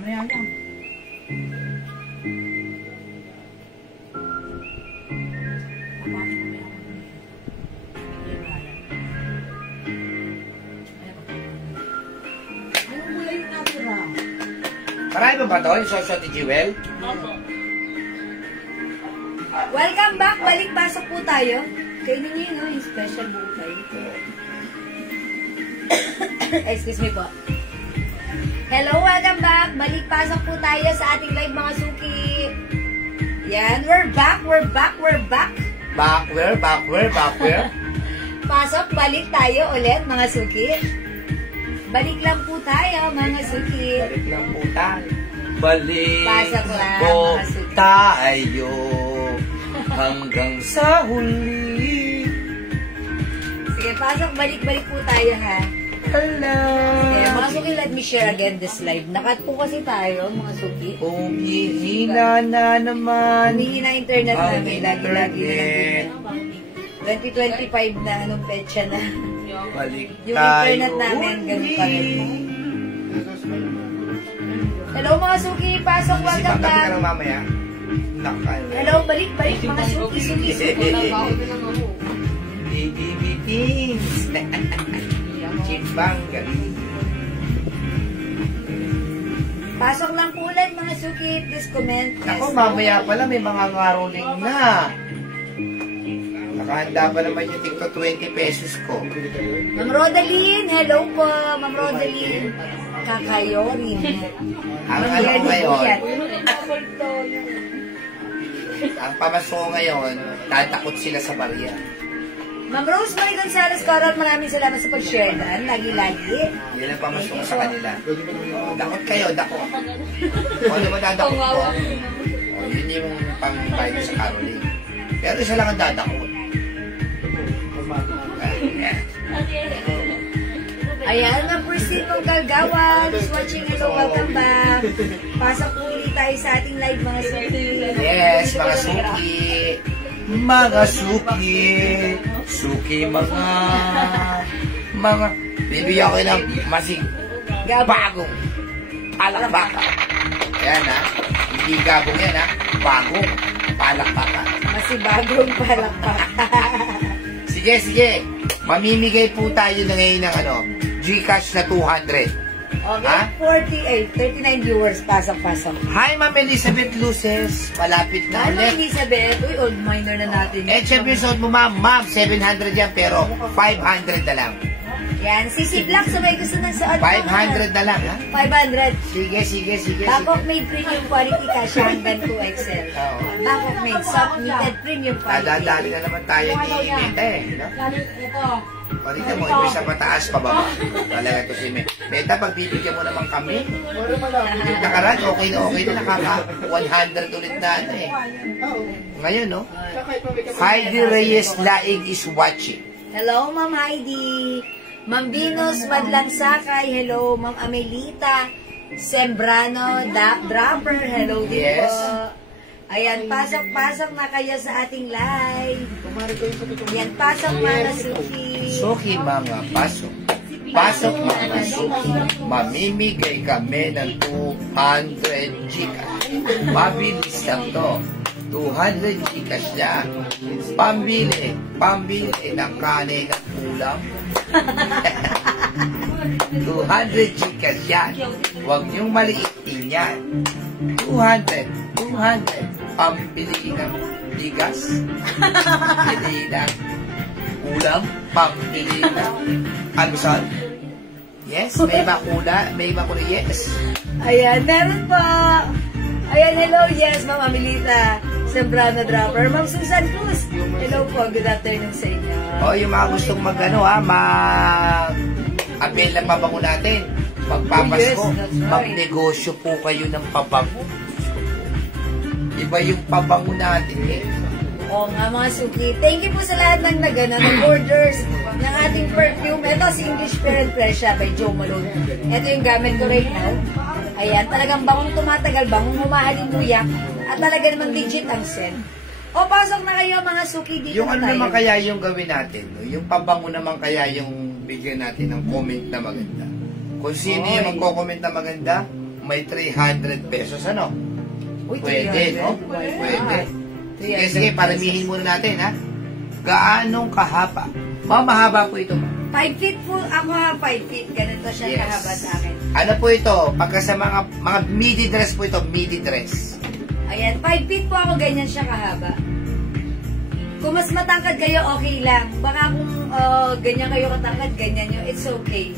Mamaya lang. Marami ba to? Yung sauce ni Jewel? Welcome back. Balik pasok po tayo. Kainin niyo yun, yung special buhay. Excuse me po. Hello, welcome back. Balik pasok po tayo sa ating live mga suki. Yan, we're back. Backward. Pasok, balik tayo ulit mga suki. Balik lang po tayo mga suki. Balik lang po tayo. Balik Pasok lang, po mga suki. tayo hanggang sa huli. Sige, pasok, balik po tayo ha. Hello. Yeah, mga suki, let me share again this live. Nakat po kasi tayo, mga suki. Umihina na naman Humihina internet ang namin. Lagi-lagi na internet. 2025 na, anong petsa na. Balik Yung tayo internet namin, ganun pa rin. Hello mga suki, pasok, welcome Sipag kami back. ka lang mamaya. Nakal. Hello, balik mga suki. Bibibitins. Chimbang gabi. Pasok lang po ulit mga suki, please comment. Ako, mamaya pala may mga ngaroling na. Nakahanda pa naman yung TikTok 20 pesos ko. Ma'am Rodaline, hello po, Ma'am Rodaline. Kakayorin. Ang ano ko ngayon, ang pamasko ko ngayon, tatakot sila sa barya. Ma'am Rosemary Gonzalez Coral, maraming salamat sa pag-share na. Lagi-lagi. Yan ang pamasko ko sa kanila. Dakot kayo, dakot. O ano ba dadakot ko? O, yun yung pang-bayad ko sa caroling. Pero isa lang ang dadakot. Ayan, Ma'am Christine Monggalgawa, just watching, hello, welcome back. Pasok po ulit tayo sa ating live mga suki. Yes, mga suki. Mga suki. Suki mga bibigyan ko ng masig bagong palakbaka. Yan ha. Hindi gabong yan ha. Bagong palakbaka. Masibagong palakpak. Sige. Mamimigay po tayo na ngayon ng Gcash na 200. Okay, 39 viewers, pasok. Hi, Ma'am Elizabeth Luces. Malapit na Ano, ulit. Elizabeth? Uy, old minor na natin. Siyempre, suot mo, Ma'am. Ma'am, 700 yan, pero 500 na lang. Yan, Sisi Black, sabay gusto ng suot. 500 na lang, ha? 500. Sige. Bangkok made premium quality ka siya hanggang 2XL. Oo. Bangkok made soft knitted premium quality. Dadali na naman tayo ni Meta eh. No? Pagkita mo, ibig sa pataas, pababa. Talaga ito si Meta, pagbibigyan mo naman kami. Yung nakaraan, okay na nakaka 100 ulit na eh. Ngayon, no? Heidi Reyes Laig is watching. Hello, Ma'am Heidi. Ma'am Venus Madlansakay. Hello, Ma'am Amelita Sembrano Draper. Hello din Yes. po. Ayan, pasok na kayo sa ating live. Ayan, pasok mga suki. Suki mga pasok. Pasok mga suki. Mamimigay kami ng 200 Gcash. Mabilis lang to. 200 Gcash niya. Pambili ng kanin at ulam. 200 Gcash yan. Huwag niyong maliitin yan. 200. Pambili ng bigas. Pambili ng ulam. Pambili ng almusal. Yes, may makula, yes. Ayan, meron po. Ayan, hello, yes, Ma'am Amelita Sembrano Draper. Ma'am Susan Cruz, hello po, good afternoon sa inyo. O, yung mga gustong mag-apel ng pabango natin. Magpapasko, Yes, that's right. magnegosyo po kayo ng pabango. Iba yung pabango natin eh. Oo nga mga suki. Thank you po sa lahat ng orders ng ating perfume. Ito si English Fair and Fresha by Joe Malone. Ito yung gamit ko right now. Ayan, talagang bangong tumatagal, bangong humahalimuyak. At talaga naman legit ang scent. O, pasok na kayo mga suki dito. Yung ano naman kaya yung gawin natin, no? Yung pabango naman kaya yung bigyan natin ng comment na maganda. Kung sino yung magko-comment na maganda, may 300 pesos, ano? Uy, Pwede, 300. no? Pwede. Sige, sige, paramihin muna natin, ha? Gaanong kahaba? Mahaba po ito. 5 feet po, ako 5 feet. Ganito siya Yes. kahaba sa akin. Ano po ito? Pagka sa mga midi dress po ito, midi dress. Ayan, 5 feet po ako, ganyan siya kahaba. Kung mas matangkad kayo, okay lang. Baka kung ganyan kayo katangkad, ganyan nyo, it's okay.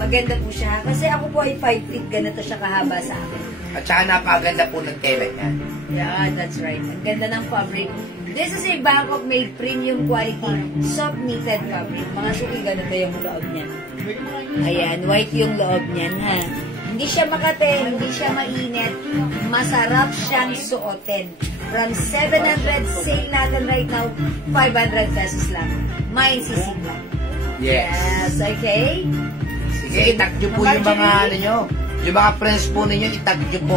Maganda po siya. Kasi ako po ay 5 feet, ganito siya kahaba sa akin. At saka napakaganda po ng tela niya. Yeah, that's right. Ang ganda ng fabric. This is a Bangkok made premium quality soft knitted fabric. Mga suki, ganito yung loob niya. Ayan, white yung loob niyan, ha. Hindi siya makate, hindi siya mainit. Masarap siyang suotin. From 700, sale natin right now, 500 pesos lang. May sisig lang. Yes, okay? Sige, itag nyo po yung mga ano nyo. Yung mga friends po ninyo, itag nyo po.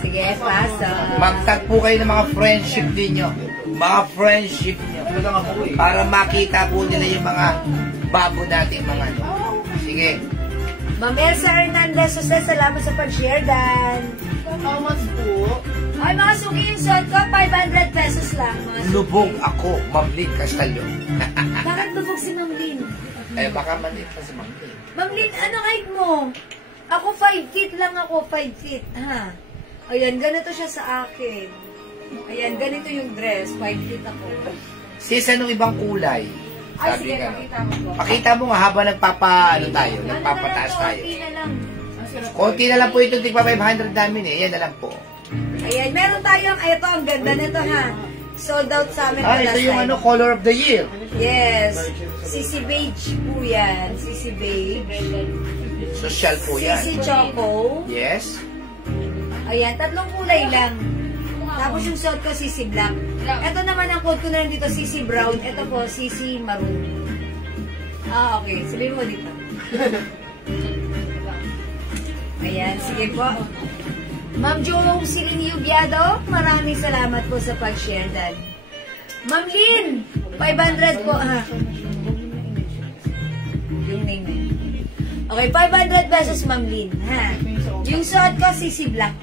Sige, pasok. Magtag po kayo ng mga friendship ninyo. Mga friendship nyo. Para makita po nila yung mga babo natin mga ano. Sige. Ma'am Elsa Hernandez, Jose, salamat sa pag-share, Dan. How much po? Ay, mga suki yung suot ko, 500 pesos lang. Mga suki. Lubog ako, Ma'am Lynn Castallo. Bakit lubog si Ma'am Lynn? Eh, baka maliit pa si Ma'am Lynn. Ma'am Lynn, ano height mo? Ako 5 feet lang ako, 5 feet. Ha? Ayan, ganito siya sa akin. Ayan, ganito yung dress, 5 feet ako. Sis, anong ibang kulay? Ay, Sabi sige, ka. pakita mo po. Pakita mo nga habang nagpapataas tayo. Konti na lang. Konti na lang po itong tigpa 500 namin eh. Yan na lang po. Ayan, meron tayong, ito, ang ganda nito ha. Sold out sa amin. Ito yung ano, color of the year. Yes. Sisi Beige po yan. Sisi Beige. Social po yan. Sisi Choco. Yes. Ayan, 3 kulay lang. Tapos yung suot ko, Sisi Black. Ito naman ang code ko na lang dito, Sisi Brown. Ito po, Sisi Maroon. Ah, okay. Sabihin mo dito. Ayan, sige po. Ma'am Jocelyn Yubiado, maraming salamat po sa pag-share, Dan. Ma'am Lynn, 500 po, ha? Yung name na. Okay, 500 pesos, Ma'am Lynn, ha? Yung suot ko, Sisi Black.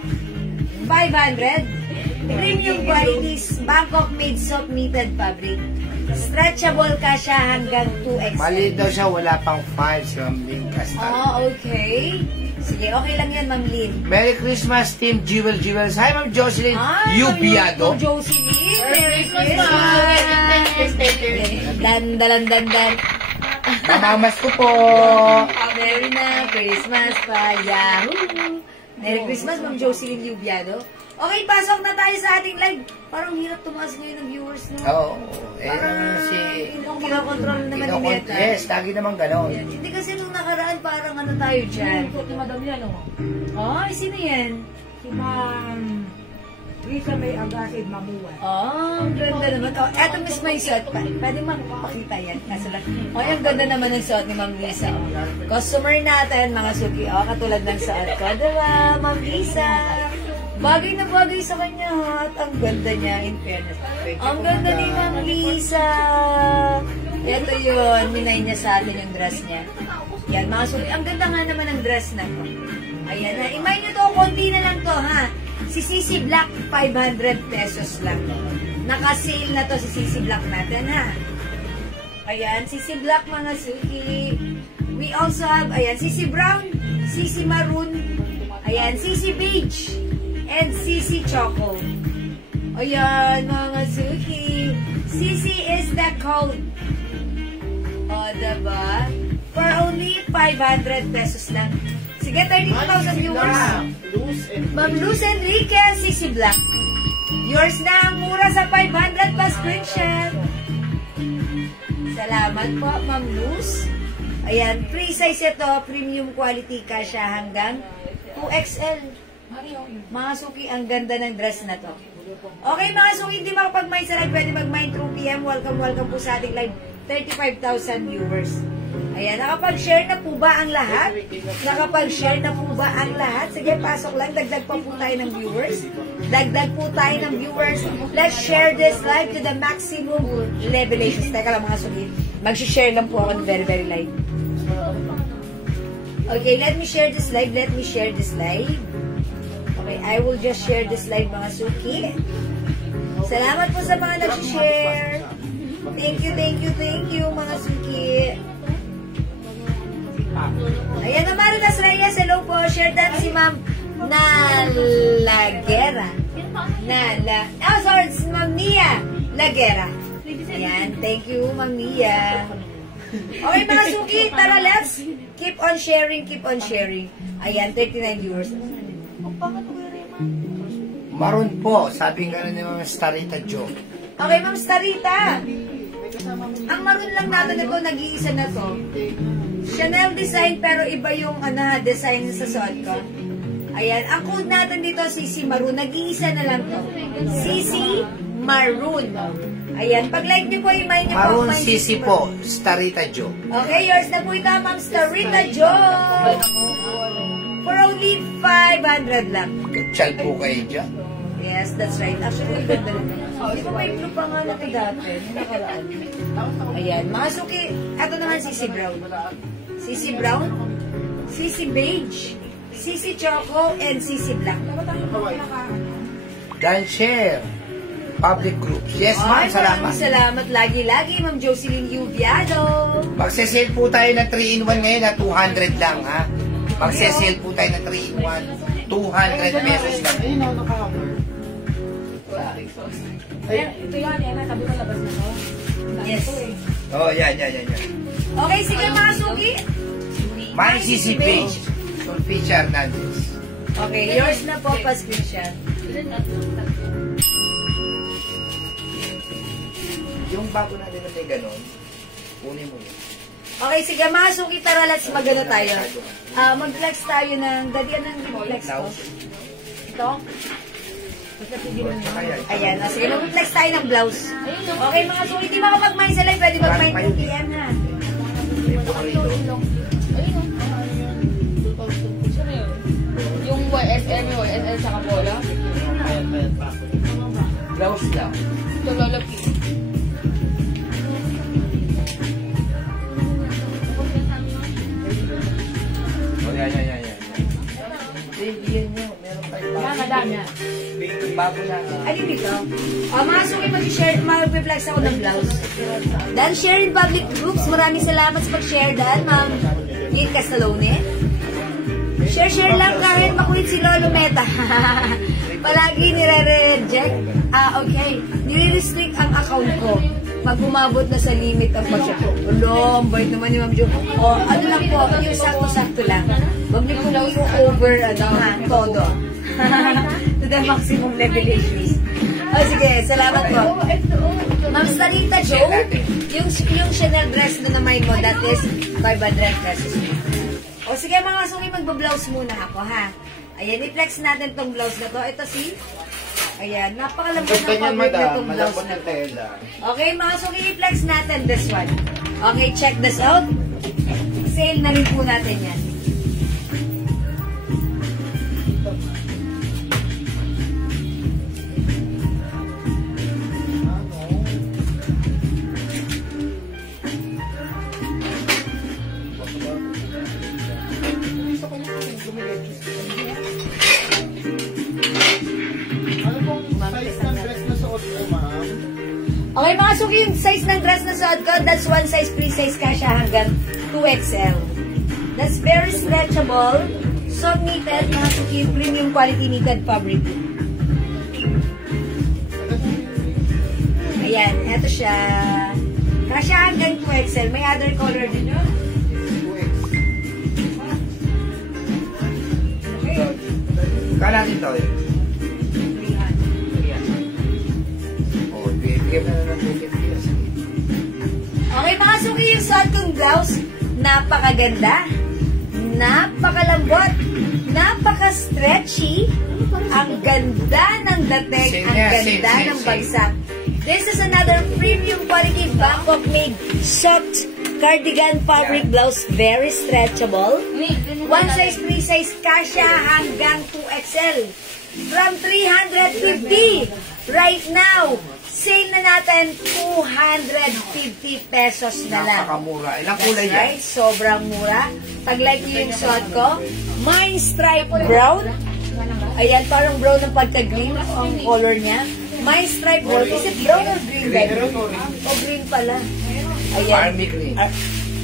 500. Premium qualities, Bangkok made soft knitted fabric. Stretchable ka siya hanggang 2XL. Maliit daw siya, wala pang 5 si Ma'am Lynn Castallo. Oh, okay. Sige, okay lang yan, Ma'am Lynn. Merry Christmas, Team Jewels. Hi, Ma'am Jocelyn Yubiado. Ma'am Jocelyn. Merry Christmas. Dan. Mamamas ko po. Merry na Christmas pa. Yahoo! Merry Christmas, Ma'am Jocelyn Yubiado. Okay, pasok na tayo sa ating live. Parang hirap tumaas ngayon ng viewers, no? Oo. Parang si... kinokontrol naman ni Neta. Yes, lagi naman ganon. Hindi kasi nung nakaraan, parang ano tayo dyan. Ni Madam yan, oh. Ay, sino yan? Si Ma'am Risa May Agasid Mamuan. Oh, ang ganda naman. Oh, eto mismo yung suot pa. Pwede makapakita yan. Kaso lang. Oh, ang ganda naman ng suot ni Ma'am Lisa. Oh. Customer natin, mga suki. Oh, katulad ng suot ko. Diba, Ma'am Lisa? Bagay na bagay sa kanya, ha? At ang ganda niya, in fairness. Ang ganda ni Ma'am Lisa. Ito yun. Minay niya sa atin yung dress niya. Yan, mga suki. Ang ganda nga naman ng dress na to. Ayan na. Imay nyo to, konti na lang to, ha? Si Sisi Black, 500 pesos lang. Naka-sale na to si Sisi Black natin, ha? Ayan, Sisi Black, mga suki. We also have, ayan, Sisi Brown, Sisi Maroon, ayan, Sisi Beige, and Sisi Choco. Ayan, mga suki. Sisi is the code. O, diba? For only 500 pesos lang. Sige, 32,000 viewers. Ma'am Luz Enriquez, Sisi Black. Yours na ang mura sa 500 pa screenshot. Salamat po, Ma'am Luz. Ayan, free size ito. Premium quality ka siya hanggang 2XL. Mga suki, ang ganda ng dress na to. Okay, mga suki, hindi makapag-mine sa live. Pwede mag-mine through PM. Welcome po sa ating live. 35,000 viewers. Ayan, nakapag-share na po ba ang lahat? Nakapag-share na po ba ang lahat? Sige, pasok lang. Dagdag pa po tayo ng viewers. Dagdag po tayo ng viewers. Let's share this live to the maximum levelations. Teka lang mga sulit. Mag-share lang po ako ng very, very live. Okay, let me share this live. Let me share this live. Okay, I will just share this live, mga suki. Salamat po sa mga nag-share. Thank you, mga suki. Ayan na, Marinas Reyes. Hello po. Share that si Ma'am Lagera. Sorry, si Ma'am Nia Lagera. Ayan, thank you, Ma'am Nia. Okay, mga suki, tara, let's keep on sharing, Ayan, 39 viewers. Maroon po, sabi nga ni Ma'am Starita Jo. Okay, Ma'am Starita. Ang maroon lang natin ito, nag-iisa na to. Chanel design, pero iba yung design sa suot ko. Ayan, ang code natin dito, CC Maroon. Nag-iisa na lang to. CC Maroon. Ayan, pag-like niyo po, i-mind niyo po. Maroon CC po, Starita Jo. Okay, yours na po ito, Ma'am Starita Jo. For only 500 lang. Child po kayo dyan. Yes, that's right. Actually, ang ganda naman. Di ba may blue pa nga na ito dati? Yung nakaraan. Ayan, mga suki. Ito naman, CC Brown. CC Brown, CC Beige, CC Choco, and CC Black. Dan share. Public groups. Yes, ma'am. Salamat. Salamat lagi-lagi, Ma'am Jocelyn Yubiado. Magsesale po tayo ng 3-in-1 ngayon na 200 lang, ha? Magsesale po tayo ng 3-in-1. 200 pesos lang. Ito yan, sabi ko labas na to. Yes. Oh, yan. Okay, sige mga suki. My CC page. Sulficia Hernandez. Okay, yours na po, pa-screenshot. Yung bago natin na may ganon, kunin mo yun. Okay, sige mga suki, tara, let's magano tayo. Mag-flex tayo ng, dadian ng flex ko. Ito? Ayan, sige, mag-flex tayo ng blouse. Okay, mga suki, di makapag-mind sa live, pwede mag-mind 2 PM ha. Yung YSL sa Kapola? Blouse lang. Ito lalaki. Yan. Yan nyo. Meron tayo bago. Yan, madami yan. Bago na. Ay, dito. Mga suki, mag-share, mag-flex ako ng blouse. Dan, share in public groups. Maraming salamat sa pag-share, Dan, Ma'am Lynn Castalone. Share lang kahit makulit si Lolo Meta. Palagi nire-reject. Okay. Nire-restrict ang account ko pag umabot na sa limit ang pag-share. Ulong, bait naman ni Ma'am Jo. O, ano lang po, yung sakto-sakto lang. Huwag niyo kung over, todo. To the maximum level issues. O, sige, salamat po. Ma'am Starita Jo, yung Chanel dress na naman mo, that is 500 pesos. O, sige mga suki, magba-blouse muna ako, ha? Ayan, i-flex natin tong blouse na to. Ito ayan, napakalambot ng fabric na tong blouse na to. Okay, mga suki, i-flex natin this one. Okay, check this out. Sale na rin po natin yan. Okay, mga suki, yung size ng dress na suot ko, that's one size, free size kasha hanggang 2XL. That's very stretchable, soft knitted, mga suki, premium quality knitted fabric. Ayan, eto siya. Kasha hanggang 2XL. May other color din yun. Kala natin to eh. Okay, mga suki, yung suot kong blouse, napakaganda, napakalambot, napaka-stretchy, ang ganda ng dating, ang ganda ng bagsak. This is another premium quality Bangkok made soft cardigan fabric blouse, very stretchable. One size, free size, kasha hanggang 2XL. From 350 right now, sale na natin, 250 pesos na lang. Napakamura. Ilang kulay That's right, sobrang mura. Pag-like niyo yung suot ko, Mine Stripe Brown. Ayan, parang brown ng pagka-green ang color niya. Mine Stripe Brown. Is it brown or green? O green pala. Ayan. Army green.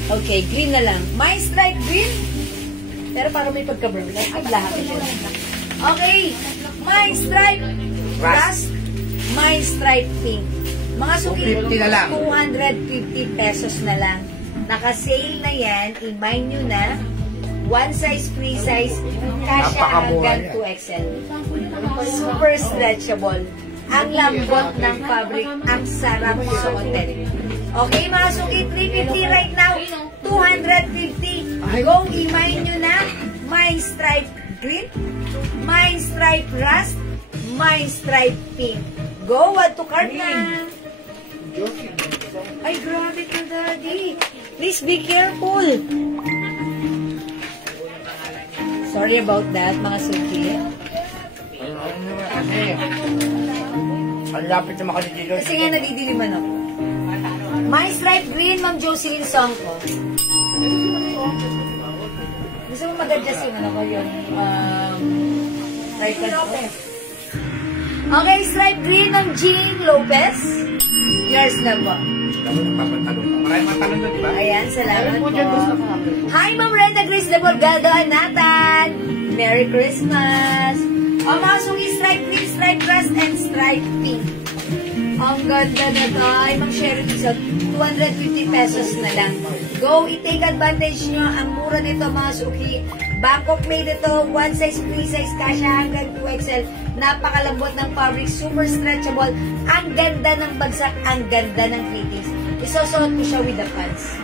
Okay, green na lang. Mine Stripe Green. Pero parang may pagka-brown. Ay, lahat ito. Okay. Mine Stripe Rust. Mine Stripe Pink. Mga suki, 250 na lang. 250 pesos na lang. Naka-sale na yan. I-mine nyo na. One size, free size. Kasya Napakamura hanggang yan. 2XL. Super stretchable. Ang lambot ng fabric. Ang sarap suotin. Okay, mga suki, 350 right now. 250. Go, i-mine nyo na. Mine Stripe Green. Mine Stripe Rust. Mine Stripe Pink. Go, add to cart na. Ay, grabe ka, Daddy. Please be careful. Sorry about that, mga suki. Kasi, ang lapit na makadidilo. Kasi nga nadidiliman ako. Mine Stripe Green, Ma'am Jocelyn Songko. Gusto mo mag-adjust yung ano ko, yung right hand ko? Okay, Stripe Green, Ma'am Jean Lopez. Yours na po. Maraming mga talong doon, di ba? Ayan, salamat po. Hi, Ma'am Renda Grace de Borgado Anatan. Merry Christmas. O, mga suki, Stripe Green, Stripe Rust, and Stripe Pink. Ang ganda na to. Ay, Ma'am Sherry Dizon, 250 pesos na lang. Go, i-take advantage nyo. Ang mura nito, mga suki. Bangkok made ito, one size, free size, kasya hanggang 2XL. Napakalambot ng fabric, super stretchable. Ang ganda ng bagsak, ang ganda ng fittings. Isusuot ko siya with the pants.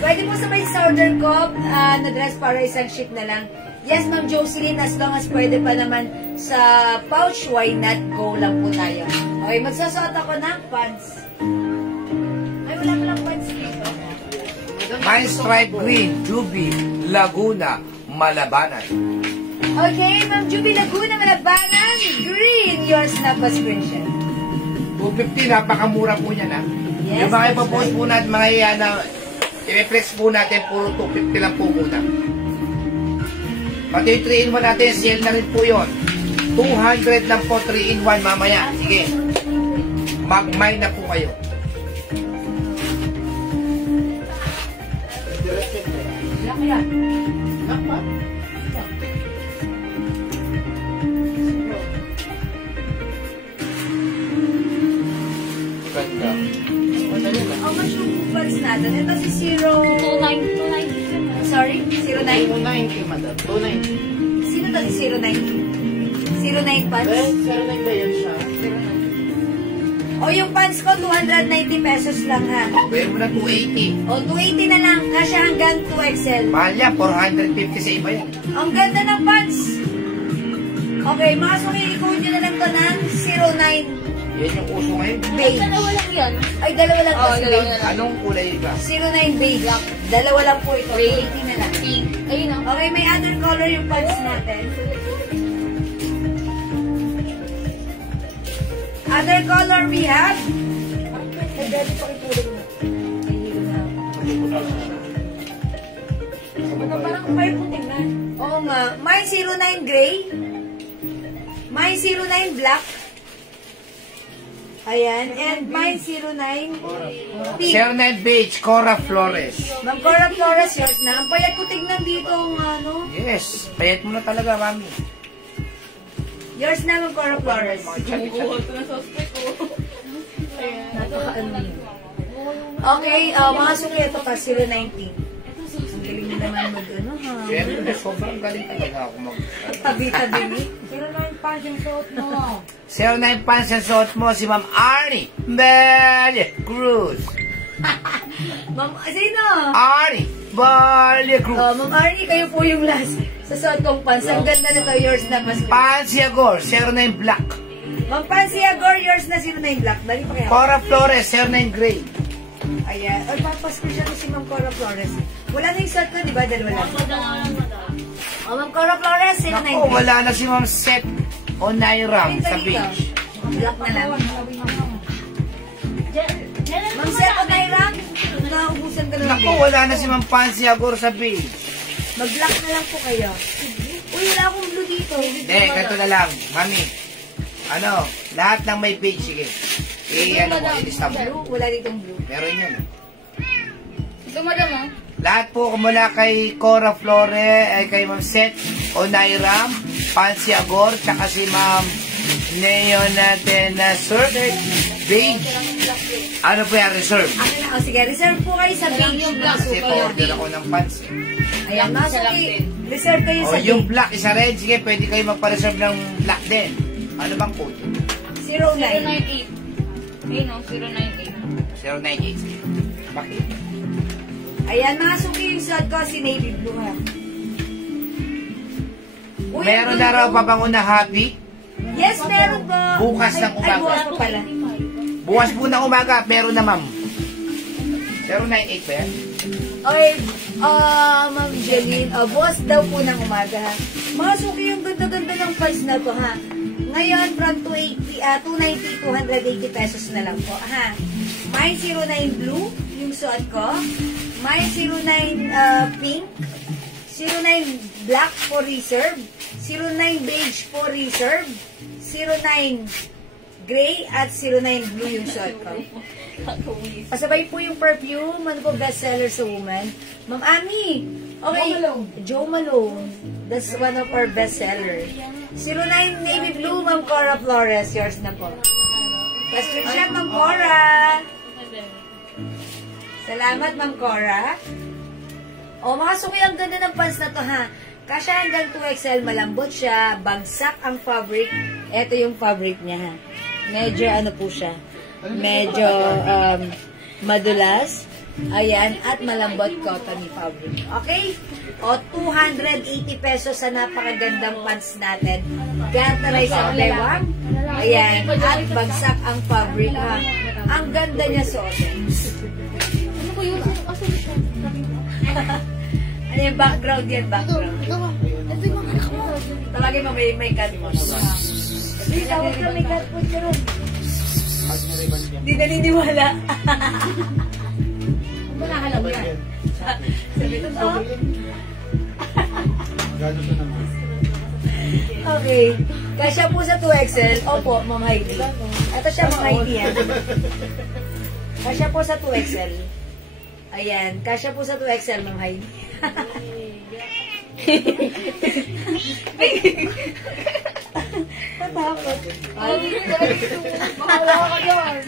Pwede mo sabay sa order ko na dress para isang sheet na lang. Yes, Ma'am Jocelyn, as long as pwede pa naman sa pouch, why not? Go lang po tayo. Okay, magsusuot ako ng pants. Ay, wala palang pants dito. Mine Stripe Green, Juby, Laguna, Malabanan. Okay, Ma'am Juby Laguna, Malabanan, green, yours na pa screenshot. 250, napakamura po niya na. Yes, Yung mga that's ipapost right. po natin, mga iyan na i-reflex po natin, puro 250 lang po muna. Pati yung 3-in-1 natin, sale na rin po yun. 200 lang po 3-in-1 mamaya. Sige, mag-mine na po kayo. Ganda. How much yung pants natin? Ito si 290. Sorry? 09? 290, madam. 290. Sino to si 09? 09 pants? 09 ba yan siya? O yung pants ko, 290 pesos lang ha. Pwede mo na 280. O 280 na lang, kasya hanggang 2XL. Mahal yan, 450 sa iba yan. Ang ganda ng pants. Okay, mga suki, i-code nyo na lang to ng 09 Yan yung uso ngayon. beige. Dalawa lang yan. Ay, dalawa lang to. Oo, dalawa beige. lang. Anong kulay ba? 09 beige. Dalawa lang po ito. 280 na lang. Pink. Ayun o. Okay, may other color yung pants natin. Other color we have. Ay, dati pakitulog na. Parang fire puting na. Oo nga. May 09 gray. May 09 black. Ayan. And may 09 pink. 09 Beige, Cora Flores. Ma'am Cora Flores, yours na. Ang payat ko tignan dito ang ano. Yes, payat mo na talaga, mami. Yours na, Ma'am Cora Flores. Bubuhol ko na suspect ko. Napaka-ano yun. Okay, mga suki, ito pa, 090. Ang galing mo naman mag-ano, ha? Siyempre, sobrang galing talaga ako mag... Tabi-tabi ni. 09 pants yung suot mo. 09 pants ang suot mo, si Ma'am Arnie Valle Cruz. Ma'am, sino? Arnie Valle Cruz. Ma'am Arnie, kayo po yung last sa suot kong pants. Ang ganda nito, yours na, mas. Pansy Agor, 09 Black. Ma'am Pansy Agor, yours na, 09 black. Dali pa kaya. Cora Flores, 09 Gray. Ayan. Ay, papasko siya to si Ma'am Cora Flores. Wala na yung suot ko, di ba? Dalawa lang. Ma'am Cora Flores, 09 Naku, wala na si Ma'am Seth Onairam sa beach. Black na lang. Ma'am Seth o Naira, naubusan ka na Naku, wala na si Ma'am Pansy Agor sa page. Mag-block na lang po kayo. Uy, wala akong blue dito. Hindi, ganito na lang. Mami, ano, lahat ng may page, sige. Ano mo, ilista mo. Blue, wala ditong blue. Meron yun. Ito, madam, ah. Lahat po mula kay Cora Flore, ay kay Ma'am Seth o Naira, Pansy Agor, tsaka si Ma'am Neo natin na survey page. Ano po yan, reserve? Akin na, sige, reserve po kayo sa page na Kasi pa-order ako ng pants. Ayan, mga suki, reserve kayo O, sa yung page. black, isa red, sige, pwede kayo magpa-reserve ng black din. Ano bang code? 09. 098. Ayun, no? 098. 098, sige. Bakit? Ayan, mga suki, yung suot ko, si Navy Blue, ha. Uy, Meron na raw pa bang una happy? Yes, meron po. Bukas ng umaga. Ay, bukas po pala. Bukas po ng umaga, meron na ma'am. 098 ba yan? Oy, Ma'am Jeline, bukas daw po ng umaga, ha. Mga suki, yung ganda-ganda ng pants na to, ha. Ngayon, from 290, 280 pesos na lang po, ha. May 09 blue, yung suot ko. May 09 pink. 09 black for reserve. 09 beige for reserve. 09 gray at 09 blue yung suot ko. Pasabay po yung perfume. Ano po bestseller sa woman? Ma'am Ami. Okay. Joe Malone. That's one of our bestsellers. 09 navy blue, Ma'am Cora Flores. Yours na po. Question siya, Ma'am Cora. Salamat, Ma'am Cora. O, mga suki, ang ganda ng pants na to, ha. Kasya hanggang 2XL, malambot siya, bagsak ang fabric. Ito yung fabric niya, ha. Medyo, ano po siya, medyo madulas. Ayan, at malambot cottony fabric. Okay? O, 280 pesos sa napakagandang pants natin. Garterize ang bewang. Ayan, at bagsak ang fabric, ha. Ang ganda niya suotin. Ano ko yun? Ano yung background yan? Background. Ito yung mga anak mo. Tawagin mo, may cut mo. Please, tawag ka, may cut po siya ron. Hindi naniniwala. Ang panahalaw yan. Sabi ito, to. Okay. Kasya po sa 2XL. Opo, Ma'am Heidi. Ito siya, Ma'am Heidi, yan. Kasya po sa 2XL. Ayan. Kasya po sa 2XL, Ma'am Heidi. Tatakot. Makawala ka dyan.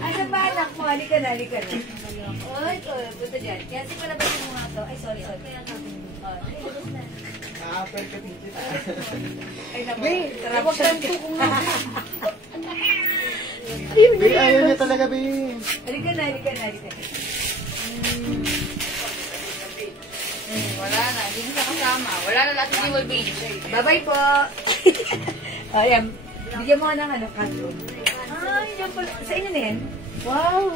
Asa ba anak mo? Halika na, halika na. Oy, punta dyan. Kaya si palabasin mo nga to. Ay, sorry. Ay, naman. Corruption. Be, ayaw niya talaga, Be. Halika na, halika na, halika na. Wala na. Hindi na siya kasama. Wala na lahat ng Jewel Beach. Bye-bye po. Ayan. Bigyan mo ng ano, cutloom. Ay, yan pala. Sa inyo na yan? Wow.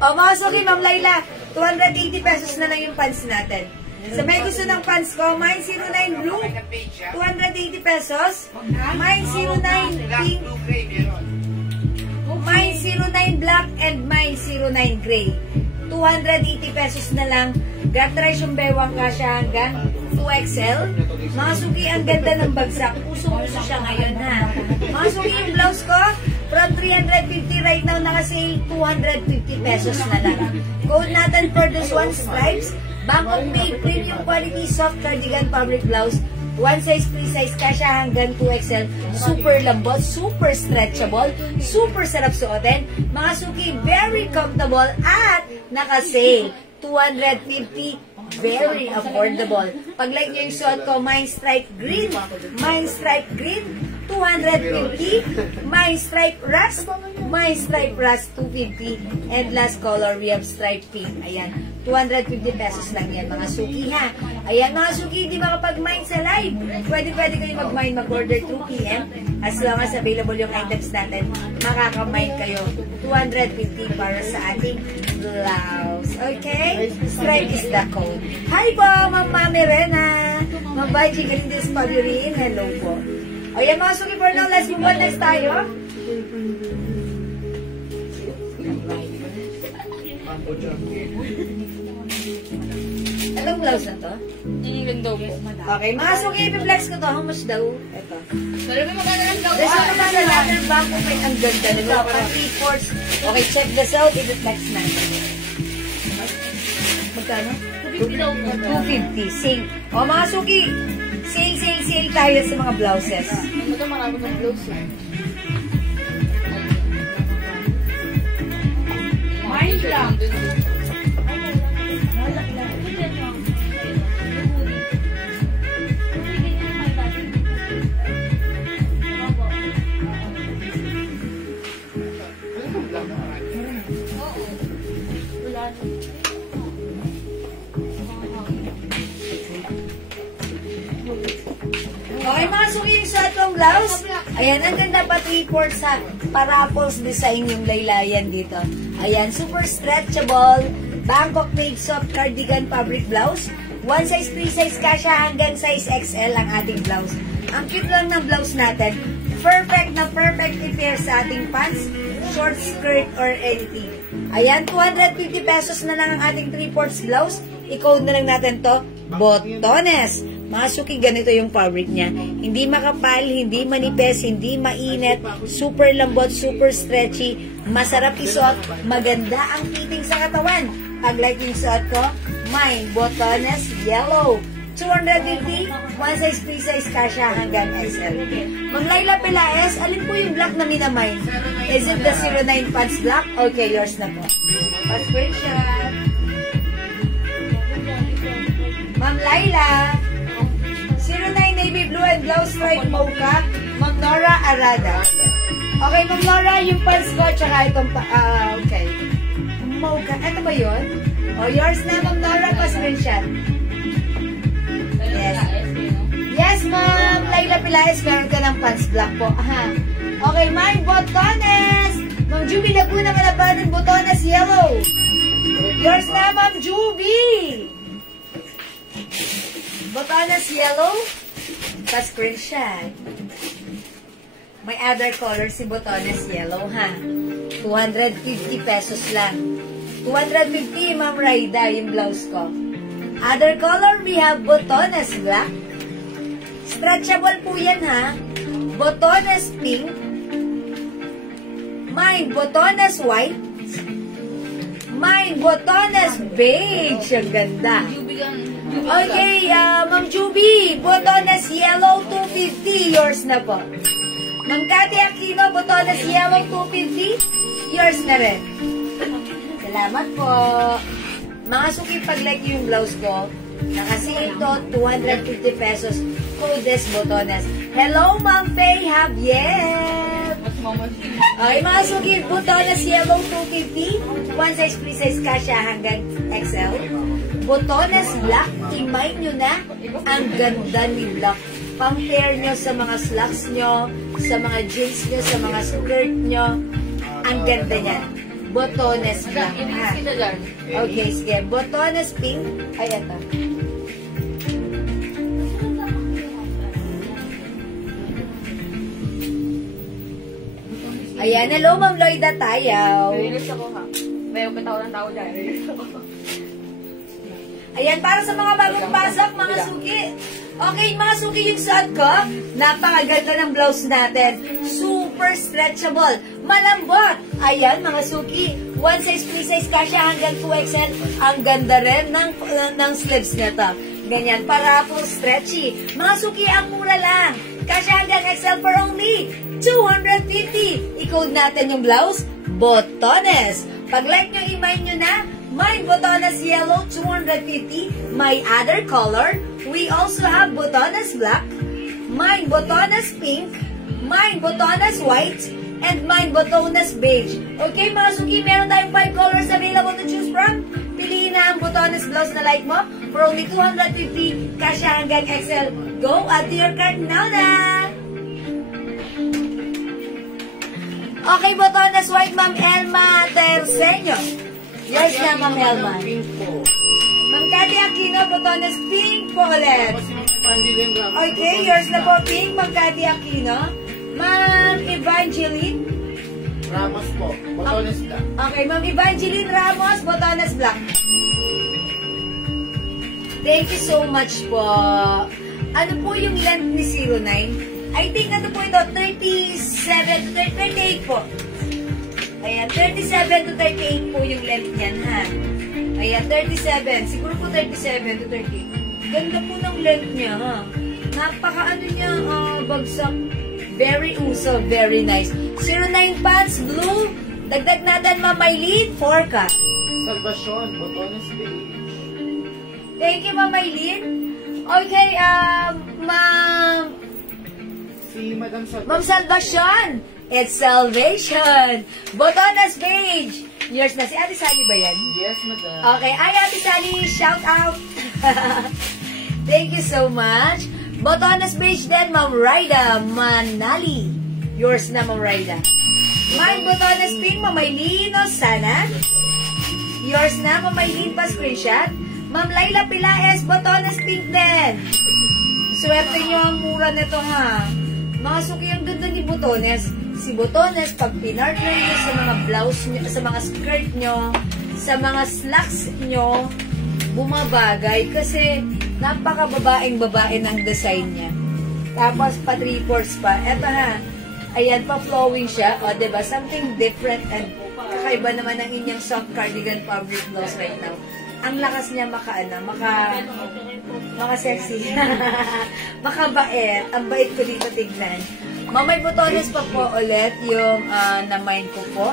O, mga suki, Ma'am Laila. 280 pesos na lang yung pants natin. Sa may gusto ng pants ko, may 09 blue, 280 pesos. May 09 pink, may 09 black, and may 09 gray. 280 pesos na lang. Garterize yung bewang kasya hanggang 2XL. Mga suki, ang ganda ng bagsak. Pusong-puso siya ngayon, ha. Mga suki, yung blouse ko, from 350 right now, naka-sale 250 pesos na lang. Code natin for this one, stripes. Bangkok made premium quality soft cardigan fabric blouse. One size, free size, kasya hanggang 2XL. Super lambot, super stretchable, super sarap suotin. Mga suki, very comfortable at naka-sale. 250, very affordable. Pag like nyo yung suot ko, mine stripe green, 250, mine stripe rust, mine stripe rust 250, and last color we have stripe pink. Ayan, 250 pesos lang yan mga suki, ha. Ayan mga suki, hindi makapag-mine sa live. Pwede kayo mag-mine, mag-order 2 PM as long as available yung items natin. Makaka-mine kayo 250 para sa ating blouse. Okay? Stripe is the code. Hi po, Ma'am Mami Rena. Ma'am Baji Galindes Palurin. Hello po. O yan mga suki for now, let's move on. Next tayo. Anong blouse na to? Ang ganda po. Okay, mga suki, i-flex ko to. How much daw? Ito. Pero may maganda lang daw. There's also sa leather bag kung may ang ganda nito. Pang 3/4. Okay, check this out. I-flex na. Magkano? 250. Sale. O mga suki, sale tayo sa mga blouses. Ano ito, marami ng blouse. Mind lang. Okay, mga suki yung suot kong blouse. Ayan, ang ganda pa 3/4 sa parapols design yung laylayan dito. Ayan, super stretchable, Bangkok made soft cardigan fabric blouse. One size, 3 size kasha hanggang size XL ang ating blouse. Ang cute lang ng blouse natin. Perfect na perfect i-pair sa ating pants, short skirt, or anything. Ayan, 250 pesos na lang ang ating 3/4 blouse. I-code na lang natin to, Botones. Mga suki, ganito yung fabric niya. Hindi makapal, hindi manipis, hindi mainit, super lambot, super stretchy, masarap isuot, maganda ang fitting sa katawan. Pag like yung suot ko, mine, Botones, yellow. 250, one size, 3 size kasha hanggang XL. Ma'am Laila Pelaez, alin po yung black na minamine? Is it the 09 pants black? Okay, yours na po. Pa-screenshot. Ma'am Laila, 09 navy blue and blouse stripe mocha, Ma'am Nora Arada. Okay, Ma'am Nora, yung pants ko, tsaka itong, okay. Mocha, ito ba yun? O, yours na, Ma'am Nora, pa-screenshot. Yes. Yes, Ma'am Laila Pilaes, meron ka ng pants black po. Aha. Okay, ma'am, Botones. Ma'am Juby, Laguna Malabanan, Botones, yellow. Yours na, Ma'am Juby. Botones, yellow. Pa-screenshot. May other color si Botones, yellow, ha? 250 pesos lang. 250, Ma'am Raida, yung blouse ko. Other color, we have Botones black. Stretchable po yan, ha? Botones pink. Mine, Botones white. Mine, Botones beige. Ang ganda. Okay, Ma'am Juby, Botones yellow, 250. Yours na po. Ma'am Cathy Aquino, Botones yellow, 250. Yours na rin. Salamat po. Mga suki, pag-like yung blouse ko, nakasale to, 250 pesos. Codes Botones. Hello, Ma'am Faye Javier. Okay, mga suki, Botones yellow, 250. One size, 3 size kasha hanggang XL. Botones black, imay nyo na. Ang ganda ni black. Pang-pair nyo sa mga slacks nyo, sa mga jeans nyo, sa mga skirt nyo. Ang ganda niyan. Botones black. Okay, sige. Botones pink. Ay, ito. Ayan, hello, Ma'am Lloyda Tayaw. Release ako, ha? May upit ako ng tao dyan. Release ako. Ayan, para sa mga bagong pasok, mga suki. Okay, mga suki yung suot ko. Napakaganda ng blouse natin. Super stretchable. Malambot. Ayan, mga suki. One size, 3 size kasha hanggang 2XL. Ang ganda rin ng sleeves nito. Ganyan, para po stretchy. Mga suki, ang mura lang. Kasha hanggang XL for only 250. I-code natin yung blouse, Botones. Pag-like nyo, i-mine nyo na. My Botones yellow, 250. My other color, we also have Botones black. Mine Botones pink. Mine Botones white. And mine Botones beige. Okay, mga suki, meron tayong 5 colors available to choose from. Piliin na ang Botones blouse na like mo for only 250. Kasha hanggang XL. Go, add to your cart now na! Okay, Botones white, Ma'am Elma Terceño. Yours na, Ma'am Elma. Ma'am Cathy Aquino, Botones pink po ulit. Evangeline Ramos. Okay, yours na po, Pink. Ma'am Cathy Aquino. Ma'am Evangeline. Ramos po. Botones Black. Okay, Ma'am Evangeline Ramos, Botones Black. Thank you so much po. Ano po yung length ni 09? I think ano po ito, 37 to 38 po. Ayan, 37 to 38 po yung length niyan, ha? Ayan, 37. Siguro po 37 to 38. Ganda po ng length niya, ha? Napaka ano niya, bagsak. Very uso, very nice. 09 pants, blue. Dagdag natin, Ma'am Maylene, 4 ka. Salvacion. Botones Beige. Thank you, Ma'am Maylene. Okay, Ma'am... Si Madam Salvacion. Ma'am Salvacion, it's Salvation. Botones Beige. Yours na. Si Ate Sally ba yan? Yes, Madam. Okay. Ay, Ate Sally, shout out. Thank you so much. Botones Beige din, Ma'am Raida Manali. Yours na, Ma'am Raida. Ma'am Botones Pink, Ma'am Maylino Sana. Yours na, Ma'am Maylene pa screenshot. Ma'am Laila Pilaes, Botones Pink din. Swerte nyo ang mura nito, ha. Mga suki, ang ganda ni Botones. Si Botones, pag pinartner nyo sa mga blouse nyo, sa mga skirt nyo, sa mga slacks nyo, bumabagay kasi napakababaeng-babae ng design niya. Tapos pa 3/4 pa. Eto ha, ayan pa flowing siya. O diba, something different and kakaiba naman ang inyong soft cardigan fabric blouse right now. Ang lakas niya maka sexy. Makabait. Ang bait ko dito tignan. Mamay Botones pa po ulit yung na-mind ko po.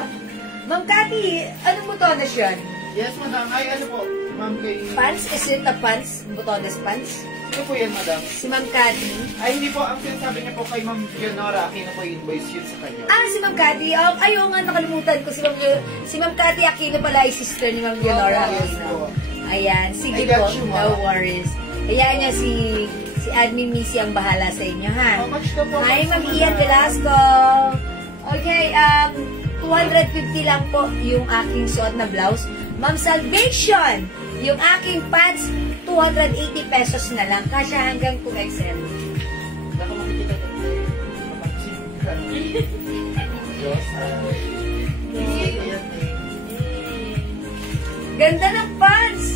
Ma'am Cathy, anong Botones yun? Yes, Madam. Ay, ano po? Ma'am kay... Pants? Is it a pants? Botones pants? Ano po yan, Madam? Si Ma'am Cathy. Ay, hindi po. Ang sinasabi niya po kay Ma'am Leonora, Aquino po yung voice yun sa kanya. Si Ma'am Cathy. Ayaw nga, nakalimutan ko. Si Ma'am Cathy Aquino pala ay sister ni Ma'am Leonora Aquino. Ayan. Sige I got po. you, No Ma'am. worries. Ayan niya si Admin Missy ang bahala sa inyo, ha? How much na po? Hi, Ma'am Ian Velasco. Okay, 250 lang po yung aking suot na blouse. Ma'am Salvation, yung aking pants, 280 pesos na lang. Kasya hanggang 2XL. Baka makikita niyo. Diyos. Ganda ng pants!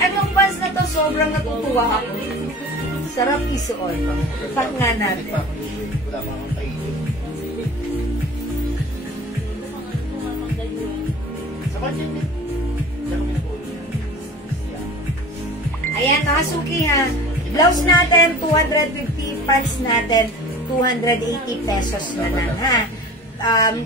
Anong pants na to, sobrang natutuwa ako. Sarap isuot. Pack nga natin. Wala pa akong tayo. Sa kanya din. Tsaka pinag-uwi niya. Ayan, nakasuki ha. Blouse natin, 250. Pants natin, 280 pesos na lang ha.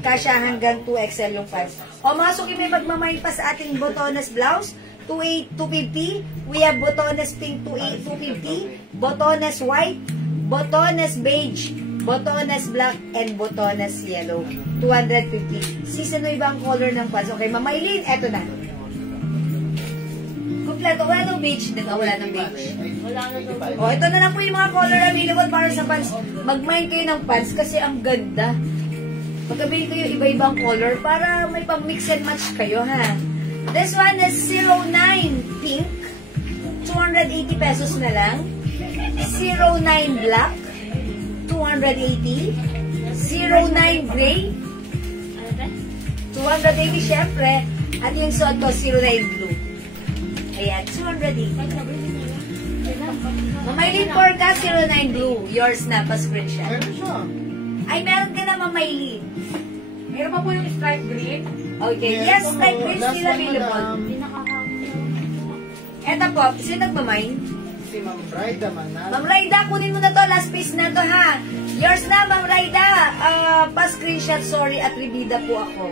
Kasya hanggang 2XL yung pants. O mga suki, may magmamay pa sa ating Botones blouse. 250. We have Botones pink 250. Botones white. Botones beige. Botones black. And Botones yellow. 250. Season mo ibang color ng pants. Okay, Ma'am Maylene, eto na. Kompleto. Wala ng beige. Wala ng beige. O, ito na lang po yung mga color available para sa pants. Mag-mind kayo ng pants kasi ang ganda. Pagkabili kayo iba-ibang color para may pang-mix and match kayo, ha? This one is 09 pink. 280 pesos na lang. 09 black. 280. 09 gray. 280 syempre. At yung suot ko, 09 blue. Ayan, 280. Mamaylin forecast, 09 blue. Yours na, pa-screenshot. Meron siya. Ay, meron ka na, Mamaylin. Meron pa po yung stripe green. Okay, yes, like green Last still one, available. Madam. Eto po, sino nagmamine? Si Ma'am Raida Manal. Ma'am Raida, kunin mo na to. Last piece na to, ha? Yours na, Ma'am Raida. Pa-screenshot, sorry, at ribida po ako.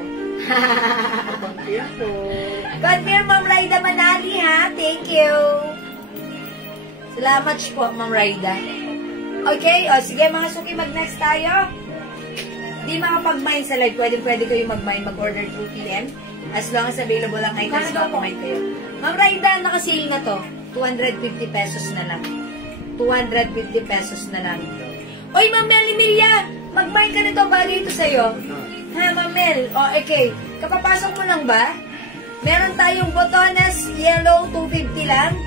Confirm po. Confirm, Ma'am Raida Manali, ha? Thank you. Salamat po, Ma'am Raida. Okay, o sige mga suki, mag-next tayo. Di makapag-mine sa live, pwede kayo mag-mine, mag-order 2 PM. As long as available ang items, mag-mine kayo. Ma'am Raida, nakasale na to. 250 pesos na lang. 250 pesos na lang. Oy, Ma'am Mel Emilia, mag-mine ka nito, bagay ito sa'yo. Ha, Ma'am Mel? O, okay. Kapapasok mo lang ba? Meron tayong Botones yellow, 250 lang.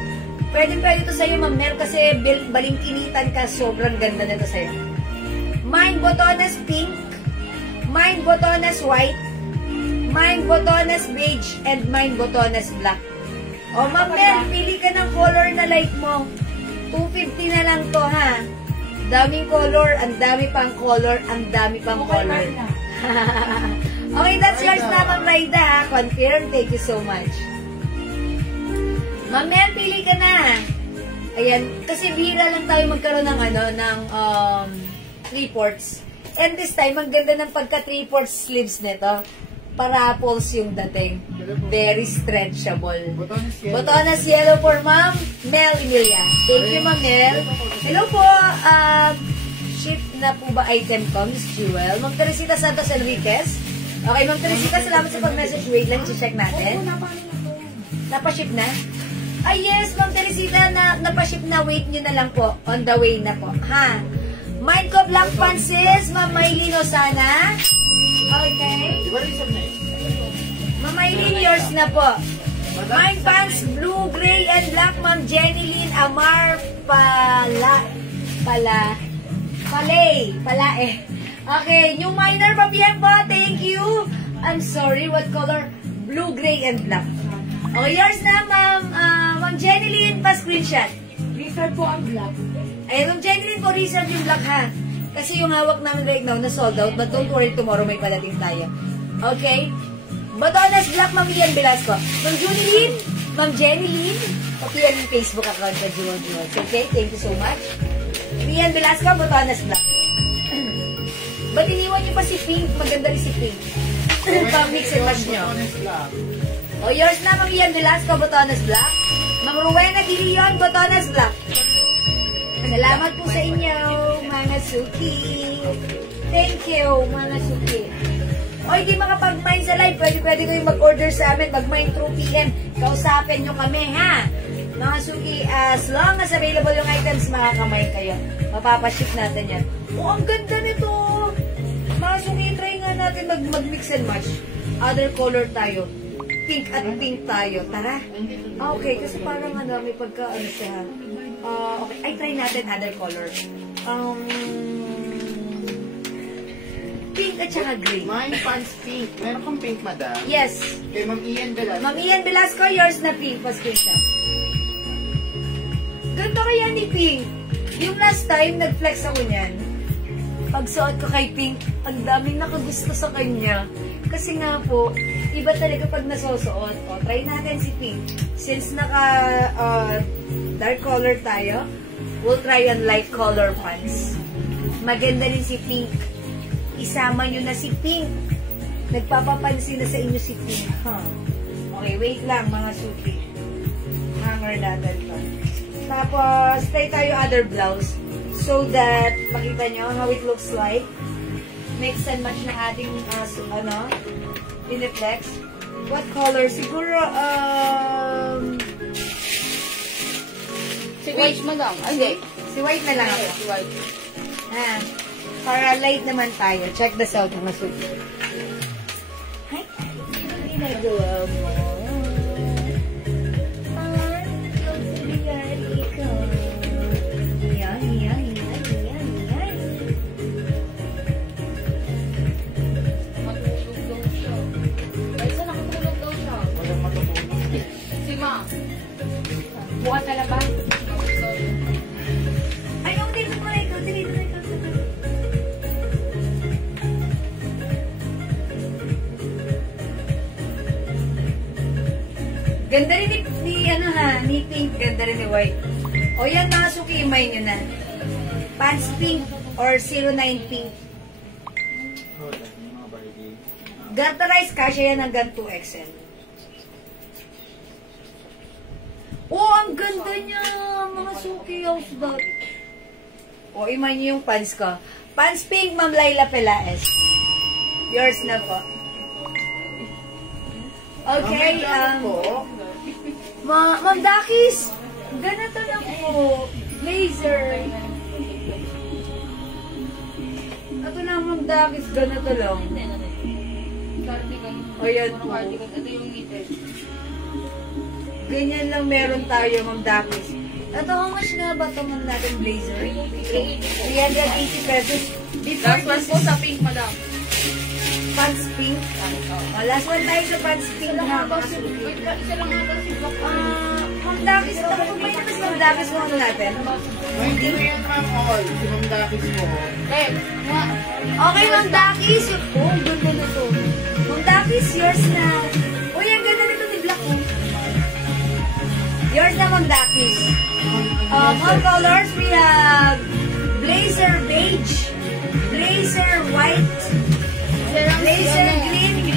Pwede to sa'yo, Ma'am Mel, kasi balingkinitan ka. Sobrang ganda nito sa'yo. Mine botones pink, mine botones white, mine botones beige, and mine botones black. O, Ma'am Mel, pili ka ng color na like mo. 250 na lang to, ha? Daming color, ang dami pang color, ang dami pang color. Okay, that's yours na, Ma'am Raida, ha? Confirm. Thank you so much. Ma'am Mel, pili ka na. Ayan, kasi bihira lang tayo magkaroon ng ng 3/4. And this time, ang ganda ng pagka 3/4 sleeves nito. Parapols yung dating. Very stretchable. Botones yellow for Ma'am Mel Emilia. Thank you, Ma'am Mel. Hello po. Ship na po ba item ko, Miss Jewel? Ma'am Teresita Santos Enriquez. Okay, Ma'am Teresita, salamat sa pag-message. Wait lang, check natin. Napaship na? Ay, yes, Ma'am Teresita, napaship na. Wait nyo na lang po. On the way na po. Ha? Mind ko black pants, Ma'am Maylin Osana. Okay. Ma'am Maylin, yours na po. Mind pants, blue, gray, and black, Ma'am Jenny Lynn Amar Palae. Okay, new minor pa po. Thank you. I'm sorry, what color? Blue, gray, and black. Oh, yours na, Ma'am Jenny Lynn, pa-screenshot. Reserve po ang black. Ay, Ma'am Jenny Lynn po, reserve yung black, ha? Kasi yung hawak namin right now na sold out, but don't worry, tomorrow may palating tayo. Okay? Botones black, Ma'am Ian Velasco. Ma'am Julie Lynn, Ma'am Jenny Lynn, copy yan yung Facebook account sa Jewel. Okay? Thank you so much. Ian Velasco, Botones black. Ba't iniwan niyo pa si Pink? Maganda rin si Pink. Pang-mix and match nyo. O, yours na, Ma'am Ian Velasco, Botones black. Ma'am Rowena Di Leon, Botones black. Salamat po sa inyo, mga suki. Thank you, mga suki. O, hindi makapag-mine sa live. Pwede kayong mag-order sa amin. Mag-mine through PM. Kausapin nyo kami, ha? Mga suki, as long as available yung items, makakamine kayo. Mapapaship natin yan. O, ang ganda nito. Mga suki, try nga natin mag-mix and match. Other color tayo. Pink at pink tayo. Tara. Okay, kasi parang may pagka, siya. Okay, ay try natin other color. Pink at saka gray. Mine pants pink. Meron kang pink, madam? Yes. Kay Ma'am Ian Velasco. Ma'am Ian Velasco, yours na pink. Pa-screenshot. Ganda kaya ni Pink. Yung last time, nag-flex ako niyan. Pagsuot ko kay Pink, ang daming nakagusto sa kanya. Kasi nga po, iba talaga pag nasusuot. O, try natin si Pink. Since dark color tayo, we'll try on light color pants. Maganda rin si Pink. Isama nyo na si Pink. Nagpapapansin na sa inyo si Pink. Huh? Okay, wait lang mga suki. Hanger natin to. Tapos, try tayo other blouse. So that, makita nyo how it looks like. Mix and match na ating, Piniflex. What color? Siguro, Si beige mo lang. Hindi. si white na lang ako. Si white. Para light naman tayo. Check this out, mga suki. Hi, ginagawa mo. Bukas na lang ba? Ay, no, dito mo ikaw. Dito mo ikaw. Ganda rin ni Pink. Ganda rin ni White. O yan, mga suki, imay nyo na. Pants Pink or 09 Pink. Garterize kasya yan hanggang 2XL. Oh, ang ganda niya! Mga suki, how's that? O, imay niyo yung pants ko. Pants Pink, Ma'am Laila Pelaez. Yours na po. Okay, Ma'am Dakis, ganito lang po. Laser. Ito na, Ma'am Dakis, ganito lang. O, yan po. Ito yung ngiti. Ganyan lang meron tayo, Ma'am Dakis. Ito, how much nga ba ito, Ma'am, natin blazer? 380 pesos. Last one po sa pink, madam. Pants pink. Last one tayo sa pants pink. Isa lang nga si Block. Ma'am Dakis, ito po ba yung Ma'am Dakis mo natin? Hindi ko yan, ma'am. All. Si Ma'am Dakis mo. Eh, nga. Okay, Ma'am Dakis. Oh, ganda na to. Ma'am Dakis, yours na. Uy, ang ganda nito ni Black. Yours na, Ma'am Dakis. All colors, we have blazer beige, blazer white, blazer green,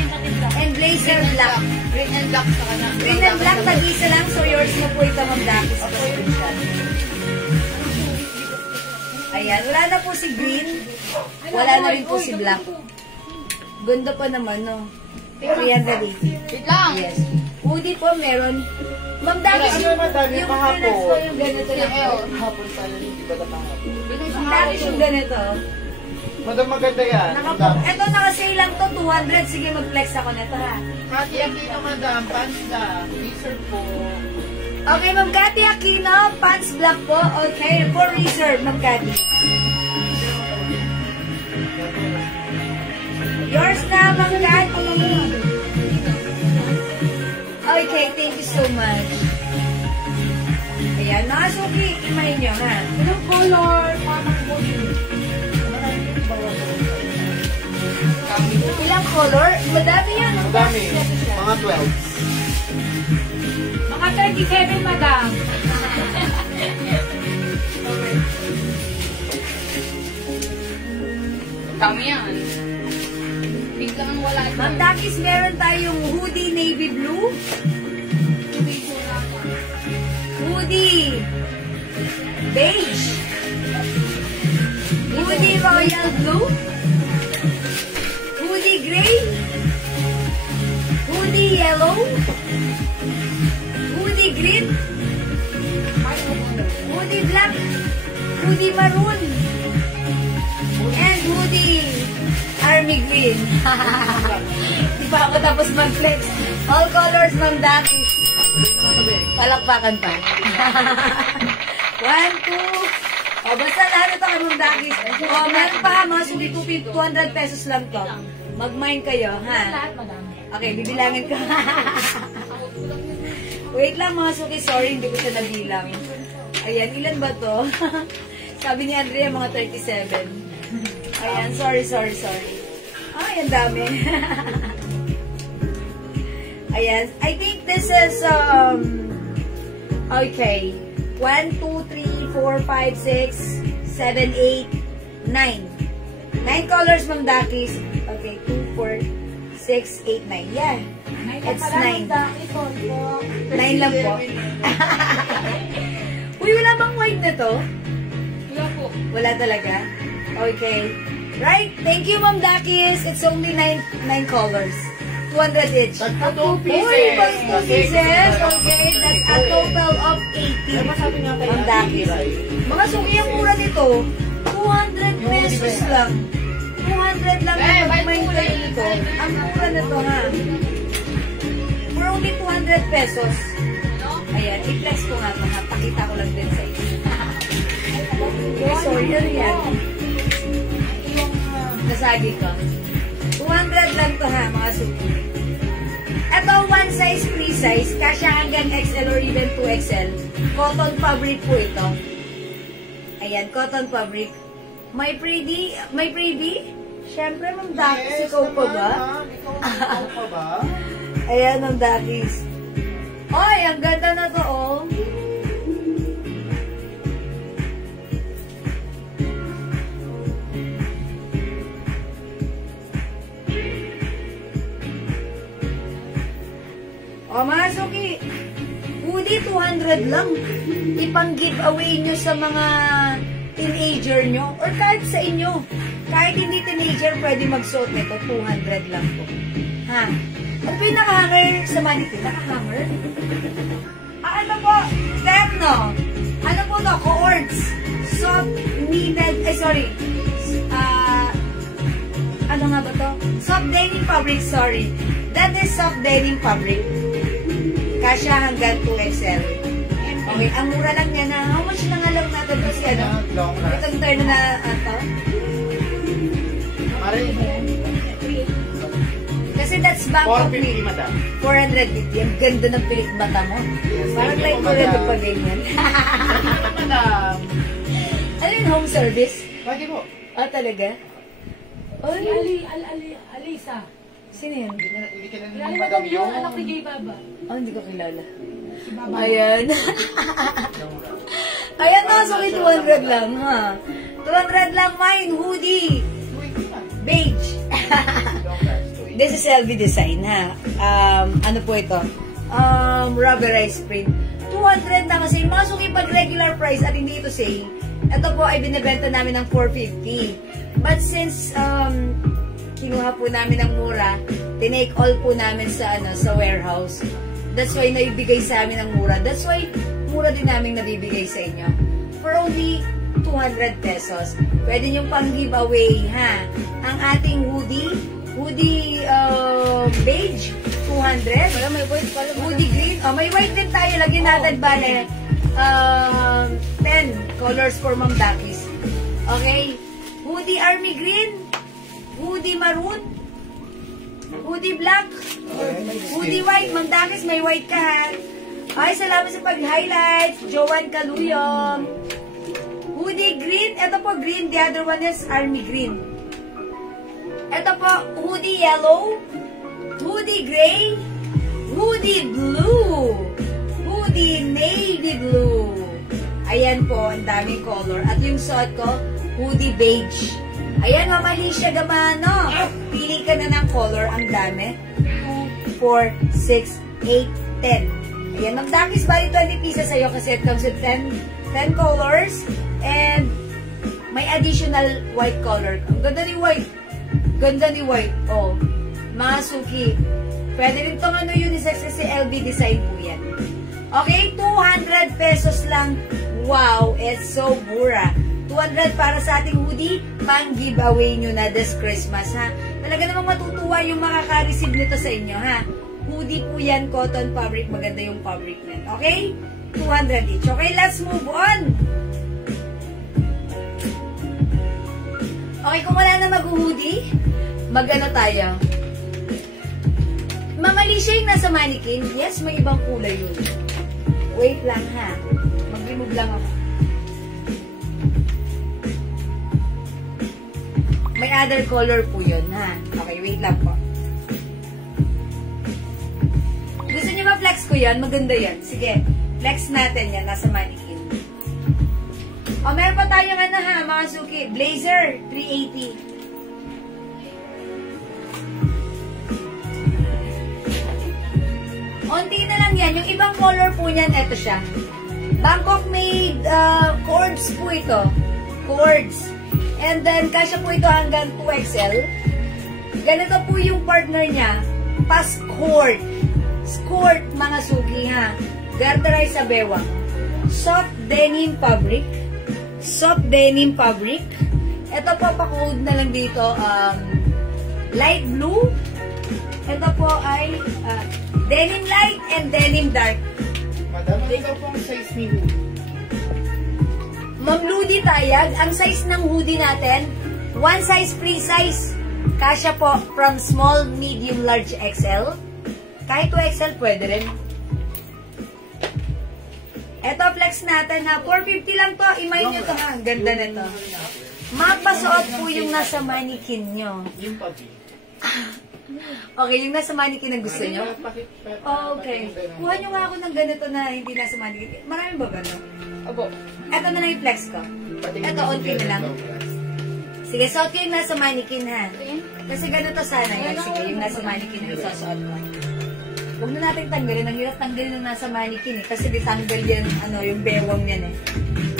and blazer black. Green and black sa kanya. Green and black, tag-isa lang. So, yours na po ito, Ma'am Dakis. Ayan, wala na po si green. Wala na rin po si black. Ganda pa naman, no? 380. Wait lang. Yes. Hoodie po meron. Ma'am Dakis, yung prints ko yung ganito na po. Hapon pala, hindi ba na kahapon? Ma'am Dakis yung ganito. Madam, maganda yan. Ito, naka-sale lang to, 200. Sige, mag-flex ako nito, ha? Hati Aquino, madam. Pants na. T-shirt po. Okay, Ma'am Cathy Aquino, pants black po. Okay, for reserve, Ma'am Cathy. Yours na, Ma'am Cathy. Okay, thank you so much. Ayan, nakasuki, imahin nyo, ha? Anong color? Ilang color? Madami yan. Madami. Mga 12. Mga 37, madam. Dami yan. Pink lang ang wala. Ma'am Dakis, meron tayong hoodie navy blue. Hoodie beige. Hoodie royal blue. Hoodie gray. Hoodie yellow. Hoodie green. Hoodie black. Hoodie maroon. And hoodie army green. Di pa ako tapos mag-flex. All colors, Ma'am Dakis. Palakpakan pa. 1, 2. O, basta lahat ito kay Ma'am Dakis. O, meron pa, mga sulit 200 pesos lang to. Mag-mine kayo, ha? Okay, bibilangin ko. Wait lang, mga suki. Sorry, hindi ko siya nabilang. Ayan, ilan ba to? Sabi ni Andrea, mga 37. Ayan, sorry. Ay, ang dami. Ayan, I think this is, okay. 1, 2, 3, 4, 5, 6, 7, 8, 9. 9 colors, Ma'am Dakis. Okay, 2, 4, 6, 8, 9. Yeah, it's 9. 9 lang po. Uy, wala bang white na to? Wala po. Wala talaga? Okay. Right, thank you, Ma'am Dakis. It's only 9 colors. 200 each. Tagpa 2 pieces. Uy, pag 2 pieces. Okay, that's a total of 80. Ma'am Dakis. Mga suki ang mura nito, 200 pesos lang. 200 lang ang mag-mind kayo nito. Ang mura nito, ha? For only 200 pesos. Ayan, i-flex ko nga ito, ha? Pakita ko lang din sa inyo. Okay, sorry, ano yan? Nasagi ko. 200 lang to, ha, mga suki. Ito, one size, free size. Kasya hanggang XL or even 2XL. Cotton fabric po ito. Ayan, cotton fabric. May freebie? Siyempre, Ma'am Dakis, ikaw pa ba? Ikaw pa ba? Ayan, Ma'am Dakis. Ay, ang ganda na to, oh. O, mga suki, hoodie 200 lang. Ipang-giveaway nyo sa mga teenager nyo or kahit sa inyo. Kahit hindi teenager, pwede magsuot nito. 200 lang po. Ha? Ano po yung naka-hanger sa mannequin? Naka-hanger? Ano po? Terno. Ano po to? Cords. Soft knitted, ano nga ba to? Soft denim fabric, sorry. That is soft denim fabric. Kasya hanggang 2XL. Okay, ang mura lang niya na, how much na nga lang natin kasi ano? Long last. Itong turn na ito. Kasi that's Bangkok 450, me. madam. 450. Ang ganda ng pilik mata mo. Parang thank you like po, ko rin madam. pa ganyan. Madam. Ano yung home service? Pwede po. Ah, talaga? Ay, Alisa. sino yun? Hindi ka na Kilala mo madam ba yung anak ni Gay Baba? Oh, hindi ko kilala. Si Baba. Ayan. Ayan na, so 200 lang, ha? 200 lang mine, hoodie. Beige. Long last. This is LV design, ha? Ano po ito? Rubberized print. 200 na kasi masuki pag regular price at hindi ito sale. Ito po ay binibenta namin ng 450. But since kinuha po namin ng mura, tinake all po namin sa warehouse. That's why naibigay sa amin ng mura. That's why mura din namin nabibigay sa inyo. For only 200 pesos. Pwede nyo pang giveaway, ha? Ang ating hoodie beige, 200. Wala, may white pala. Hoodie green. Oh, may white din tayo. Lagyan natin, bale. 10 colors for Ma'am Dakis. Okay? Hoodie army green. Hoodie maroon. Hoodie black. Hoodie white. Ma'am Dakis, may white ka, ha? Ay, salamat sa pag-highlight. Joanne Caluyong. Hoodie green. Ito po green. The other one is army green. Ito po, hoodie yellow. Hoodie gray. Hoodie blue. Hoodie navy blue. Ayan po, ang daming color. At yung suot ko, hoodie beige. Ayan, Mama Alicia Gamano. Pili ka na ng color. Ang dami. 2, 4, 6, 8, 10. Ayan, magdakis bali 20 pieces sa'yo kasi it comes with 10 colors. And may additional white color. Ang ganda ni white. Ganda ni white. Oh, mga suki. Pwede rin itong unisex kasi LV design po yan. Okay, 200 pesos lang. Wow, it's so mura. 200 para sa ating hoodie, pang-giveaway nyo na this Christmas, ha? Talaga namang matutuwa yung makaka-receive nito sa inyo, ha? Hoodie po yan, cotton fabric, maganda yung fabric yan. Okay? 200 each. Okay, let's move on. Okay, kung wala na mag-hoodie, mag-ano tayo? Ma'am Alicia yung nasa mannequin? Yes, may ibang kulay yun. Wait lang, ha? Mag-remove lang ako. May other color po yun, ha? Okay, wait lang po. Gusto niyo ma-flex ko yan? Maganda yan. Sige, flex natin yan. Nasa mannequin. O, meron pa tayong ha, mga suki. Blazer, 380. Onti na lang yan. Yung ibang color po niyan, eto siya. Bangkok made cords po ito. Cords. And then, kasya po ito hanggang 2XL. Ganito po yung partner niya. Pa-skirt. Skirt, mga suki, ha. Garterized sa bewang. Soft denim fabric. Soft denim fabric. Ito po, pa-code na lang dito. Light blue. Ito po ay denim light and denim dark. Madam, ano ikaw pong size ni hoodie? Ma'am Ludi Tayag, ang size ng hoodie natin, one size, free size. Kasya po from small, medium, large, XL. Kahit 2XL, pwede rin. Eto, flex natin ha. 450 lang to. Imay nyo to ha. Ang ganda nito. Mapasuot po yung nasa mannequin nyo. Yung pabi. Okay, yung nasa mannequin ang gusto nyo? Okay. Kuha nyo nga ako ng ganito na hindi nasa mannequin. Marami ba gano'n? Opo. Eto na lang yung flex ko. Eto, onti na lang. Sige, suot ko yung nasa mannequin ha. Kasi ganito sana yan. Sige, yung nasa mannequin na isusuot ko. Huwag na natin tanggalin. Ang hirap tanggalin yung nasa mannequin eh. Kasi ditanggal yan, yung bewang yan eh.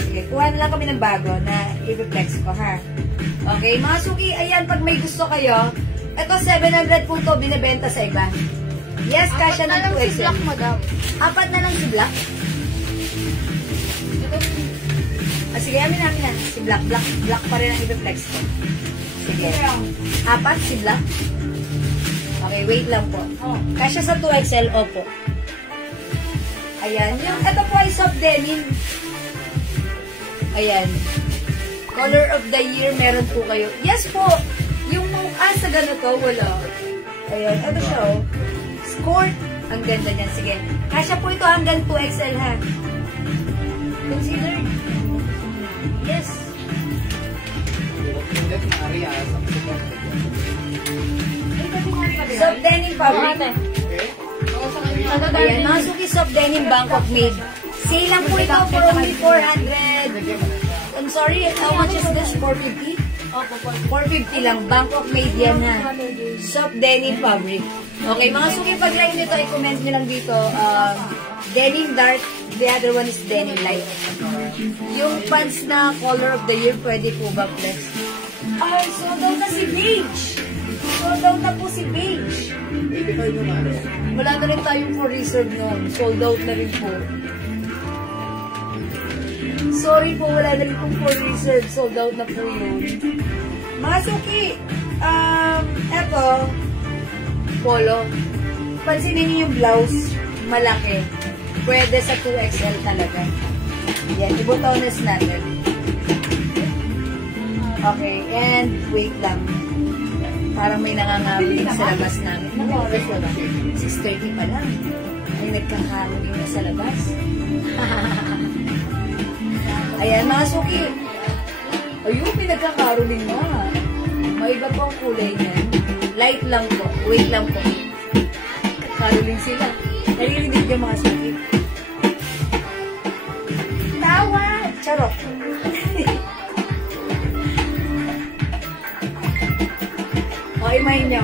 Sige, kuha na lang kami ng bago na i-reflex ko ha. Okay, mga suki, ayan, pag may gusto kayo, ito 700 po to binibenta sa iba. Yes, kasya ng 2XL. Apat na lang si Black, madam. Apat na lang si Black? Sige, amin na. Si Black pa rin ang i-reflex ko. Sige. Apat si Black? Okay, wait lang po. Kasya sa 2XL, opo. Ayan. Ito po ay soft denim. Ayan. Color of the year, meron po kayo. Yes po. Yung sa ganito, wala. Ayan. Ito siya, oh. Skirt. Ang ganda niyan. Sige. Kasya po ito hanggang 2XL, ha? Consider. Yes. Soft denim fabric. Ayan, mga Suki soft denim Bangkok made. Sale lang po ito for only 400. I'm sorry, how much is this? 450? 450 lang. Bangkok made yan, ha. Soft denim fabric. Okay, mga Suki, pag-like nito, i-comment nyo lang dito. Denim dark, the other one is denim light. Yung pants na color of the year, pwede po ba, please? Ay, sold out na si beige. Sold out na po si beige. Wala na rin tayong for reserve noon. Sold out na rin po. Sorry po, wala na rin pong for reserve. Sold out na po yun. Mga Suki, eto, polo. Pansinin niyo yung blouse, malaki. Pwede sa 2XL talaga. Yan, ibutones natin. Okay, and wait lang. Parang may nangangawin sa labas namin. Ano oras na ba? 6:30 pa lang. May nagkakaroling na sa labas. Ayan, mga Suki. Ayun, may nagkakaroling na. May iba pang kulay niyan. Light lang po. Wait lang po. Karoling sila. Naririnig niyo, mga Suki. Tawa! Charot. O, imay niyo.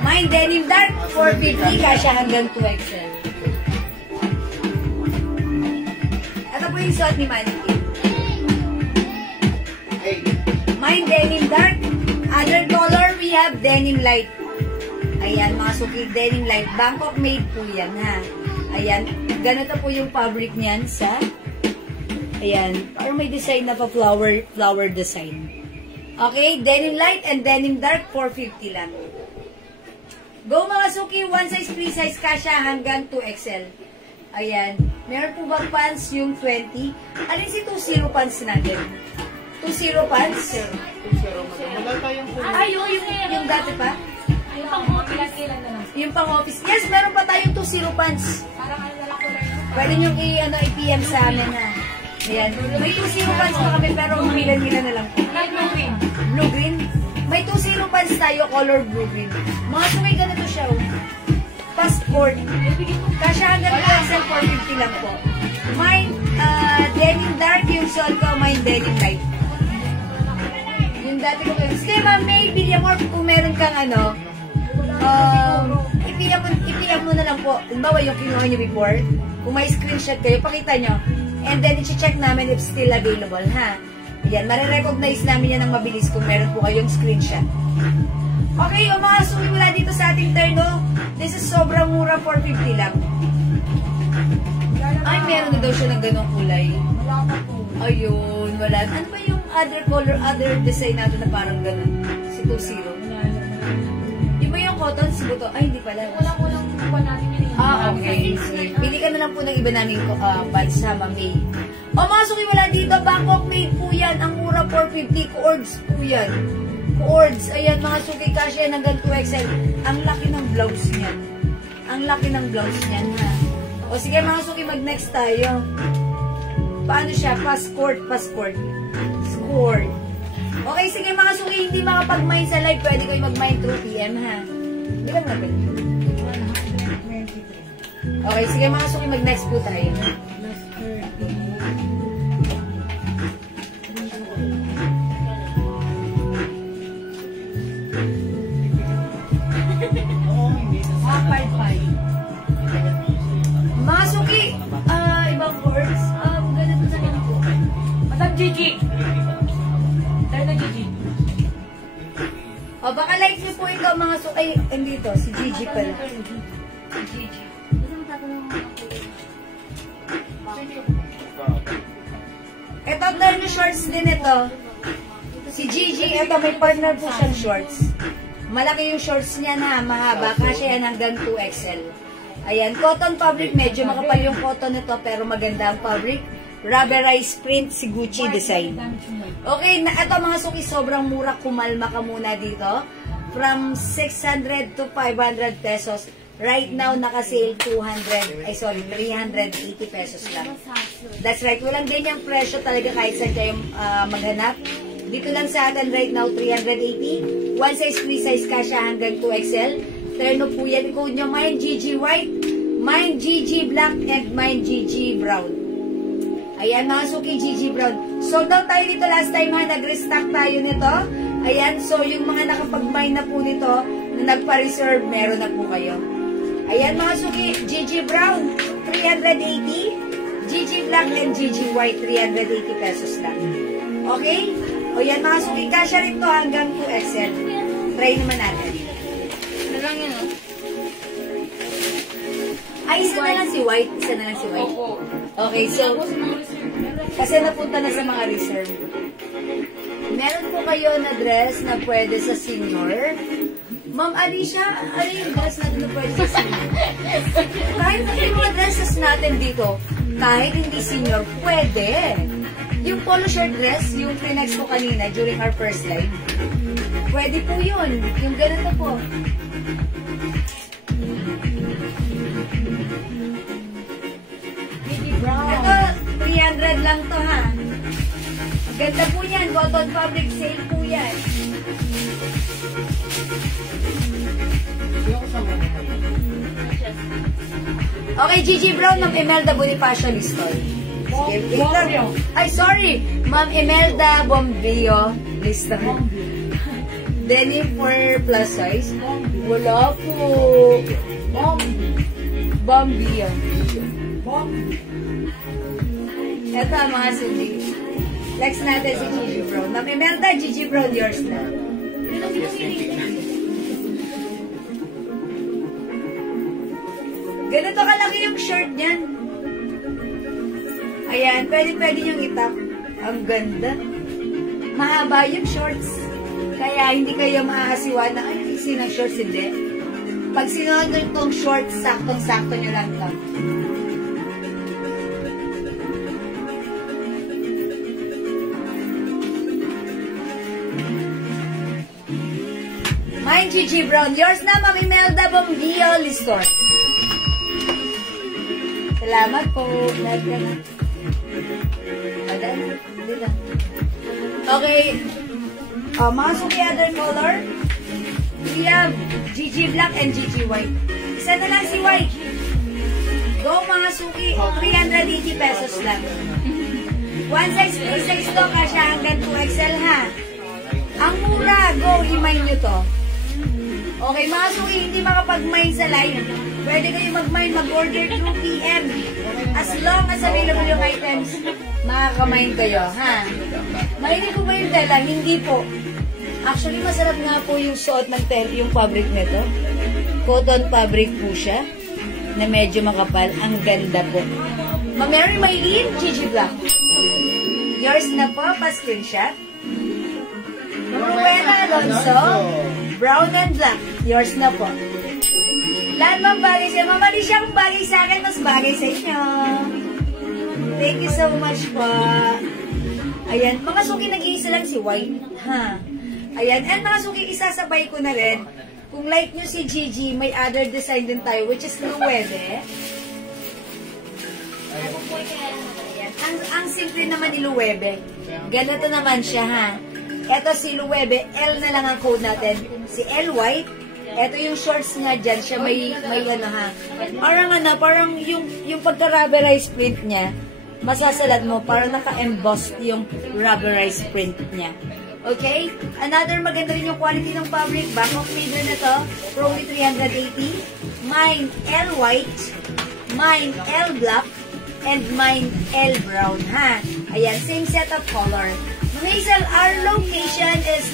Mine denim dark, 450, kasya hanggang 2XL. Ito po yung suot ni Manny. Mine denim dark. Other color, we have denim light. Ayan, mga Suki, denim light. Bangkok made po yan, ha. Ayan, ganito po yung fabric niyan sa... Ayan, parang may design na pa flower design. Okay, denim light and denim dark, 450 lang. Go mga Suki, 1 size, 3 size, kasya hanggang 2XL. Ayan, meron po ba pants yung 20? Alin si 2-0 pants natin? 2-0 pants? Yung dati pa? Yung pang-office, kailan na lang? Yung pang-office. Yes, meron pa tayong 2-0 pants. Parang ano na lang ko lang. Pwede nyo i-PM sa amin, ha. Ayan. May 2-0 pants pa kami, pero umilan-milan na lang. Blue-green. Blue-green? May 2-0 pants tayo, color blue-green. Mga sumay ganito siya, oh. Passport. Kasya hanggang XL 450 lang po. Mine, denim dark, yung suot ko, mine denim light. Yung dati ko kayo. Sige, ma'am, may bilya mo kung meron kang ano, ipiyam mo na lang po. Halimbawa, yung kinuha nyo before, kung may screenshot kayo, pakita nyo. And then, i-check namin if still available, ha? Yan, marirecognize namin yan ng mabilis kung meron po kayong screenshot. Okay, yung mga sumimula dito sa ating terno, this is sobrang mura, 450 lang. Ay, meron na daw siya ng ganong kulay. Ayun, wala. Ano ba yung other color, other design natin na parang ganon? Si 2-0. Yung ba yung cotton, si buto? Ay, hindi pala. Walang pa natin yun. Okay. Bili ka na lang po ng iba namin bands sa May. O mga Suki, wala dito. Bangkok made po yan. Ang mura, 450. Cords po yan. Cords. Ayan, mga Suki, kasya hanggang 2XL. Ang laki ng blouse niyan. Ang laki ng blouse niyan, ha. O sige, mga Suki, mag-next tayo. Paano siya? Passport. Score. Okay, sige mga Suki, hindi makapag-mine sa live. Pwede kayo mag-mine through PM, ha. Hindi ka naman. Okay, sige mga Suki, mag-next po tayo. Mga Suki, ibang words. Ganito sa ganito po. Madam Gigi. Tayo na Gigi. O, baka like niyo po ikaw mga Suki. Ay, andito, si Gigi pala. Gigi. Ito, turn shorts din ito. Si Gigi, ito, may partner po siyang shorts. Malaki yung shorts niya na mahaba. Kasya yan hanggang 2XL. Ayan, cotton fabric. Medyo makapal yung cotton nito pero maganda ang fabric. Rubberized print si Gucci design. Okay, ito mga suki, sobrang mura. Kumalma ka muna dito. From 600 to 500 pesos. Right now, naka-sale 380 pesos lang. That's right. Walang ganyang presyo talaga kahit saan kayo maghanap. Dito lang sa atin right now, 380. One size, free size ka siya hanggang 2XL. Terno po yan. Code nyo, mine GG White, mine GG Black, and mine GG Brown. Ayan, mga suki, GG Brown. Sold out tayo dito last time ha. Nag-restock tayo nito. Ayan, so yung mga nakapag-mine na po nito, na nagpa-reserve, meron na po kayo. Ayan mga suki, GG Brown, 380. GG Black and GG White, 380 pesos lang. Okay? O yan mga suki, kasya rin to hanggang 2XL. Try naman natin. Ano lang yun, oh? Ay, isa na lang si White. Isa na lang si White. Okay, so, kasi napunta na sa mga reserve. Meron po kayo na dress na pwede sa senior. Ma'am Alicia, ano yung dress natin na pwede sa senior? Kahit na yung mga dresses natin dito, kahit hindi senior, pwede. Yung polo shirt dress, yung pinex ko kanina during our first live, pwede po yun. Yung ganito po. Ito, 300 lang to ha. Ganda po yan. Cotton fabric sale po yan. Okay, GG Brown, Ma'am Imelda Bonifacio Listol. Ay, sorry. Ma'am Imelda Bombio Listol. Denim for plus size. Wala po. Bombio. Ito ang mga sundi. Next natin si Gigi Brown. Ma'am Imelda, Gigi Brown, yours na. Ganito kalaki yung shirt niyan. Ayan, pwede yung itap. Ang ganda. Mahaba yung shorts. Kaya hindi kayo mahahasiwa na, ay, sinang shorts, hindi. Pag sinuot nyo itong shorts, saktong-sakto nyo lang ito. Mine, Gigi Brown. Yours na, Ma'am Imelda Bombio Listor. Salamat po. Lahat ka na. Okay. Mga suki other color. We have GG Black and GG White. Isa na lang si White. Go mga suki. 380 pesos lang. One size, free size to. Kasya hanggang 2XL ha. Ang mura. Go, i-mine nyo to. Okay, mga suki, hindi makapag-mine sa live. Pwede kayo mag-mine, mag-order through PM. As long as available yung items, makaka-mine kayo, ha? Mahinig ko ba yung tela? Hindi po. Actually, masarap nga po yung suot ng tela, yung fabric nito. Cotton fabric po siya, na medyo makapal. Ang ganda po. Ma-Mary Maylene, Gigi Black. Yours na po, pa-screenshot. Ruena Alonso, brown and black. Yours na po. Lahat mang bagay siya. Mamali siya kung bagay sa akin, mas bagay sa inyo. Thank you so much po. Ayan, mga suki, nag-iisa lang si White. Ha? Ayan, and mga suki, isasabay ko na rin. Kung like nyo si Gigi, may other design din tayo, which is Luwebe. Ayan, ang simple naman ni Luwebe. Ganito naman siya, ha? Ito si Luwebe, L na lang ang code natin. Si L White. Ito yung shorts niya dyan. Siya may ano ha. Parang yung pagka-rubberized print niya, masasalad mo, parang naka-embossed yung rubberized print niya. Okay? Another maganda rin yung quality ng fabric. Back of feeder na to. For only 380. Mine L White. Mine L Black. And mine L Brown. Ha? Ayan, same set of color. Hazel, our location is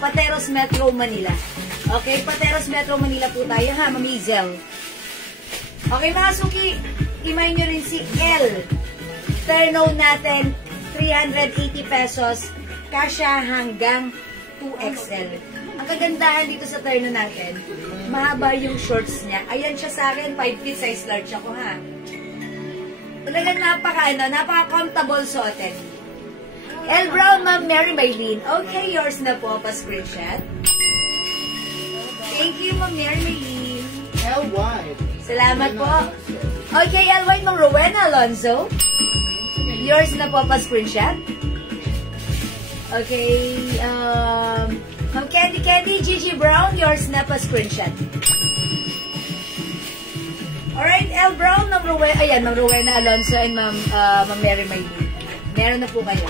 Pateros Metro, Manila. Okay, Pateros Metro, Manila po tayo ha, Ma'am Hazel. Okay mga suki, imay nyo rin si L. Terno natin, 380 pesos. Kasya hanggang 2XL. Ang kagandahan dito sa terno natin, mahaba yung shorts niya. Ayan siya sa akin, 5 feet size large ako ha. Talagang napaka-comfortable suotin. L. Brown, Ma'am Mary Maylene. Okay, yours na po, pa-screenshot. Thank you, Ma'am Mary Maylene. L-White. Salamat po. Okay, L. White, Ma'am Rowena Alonzo. Yours na po, pa-screenshot. Okay, Ma'am Candy, Gigi Brown, yours na pa-screenshot. Alright, L. Brown, Ma'am Rowena, ayan, Ma'am Rowena Alonzo and Ma'am Mary Maylene. Meron na po kayo.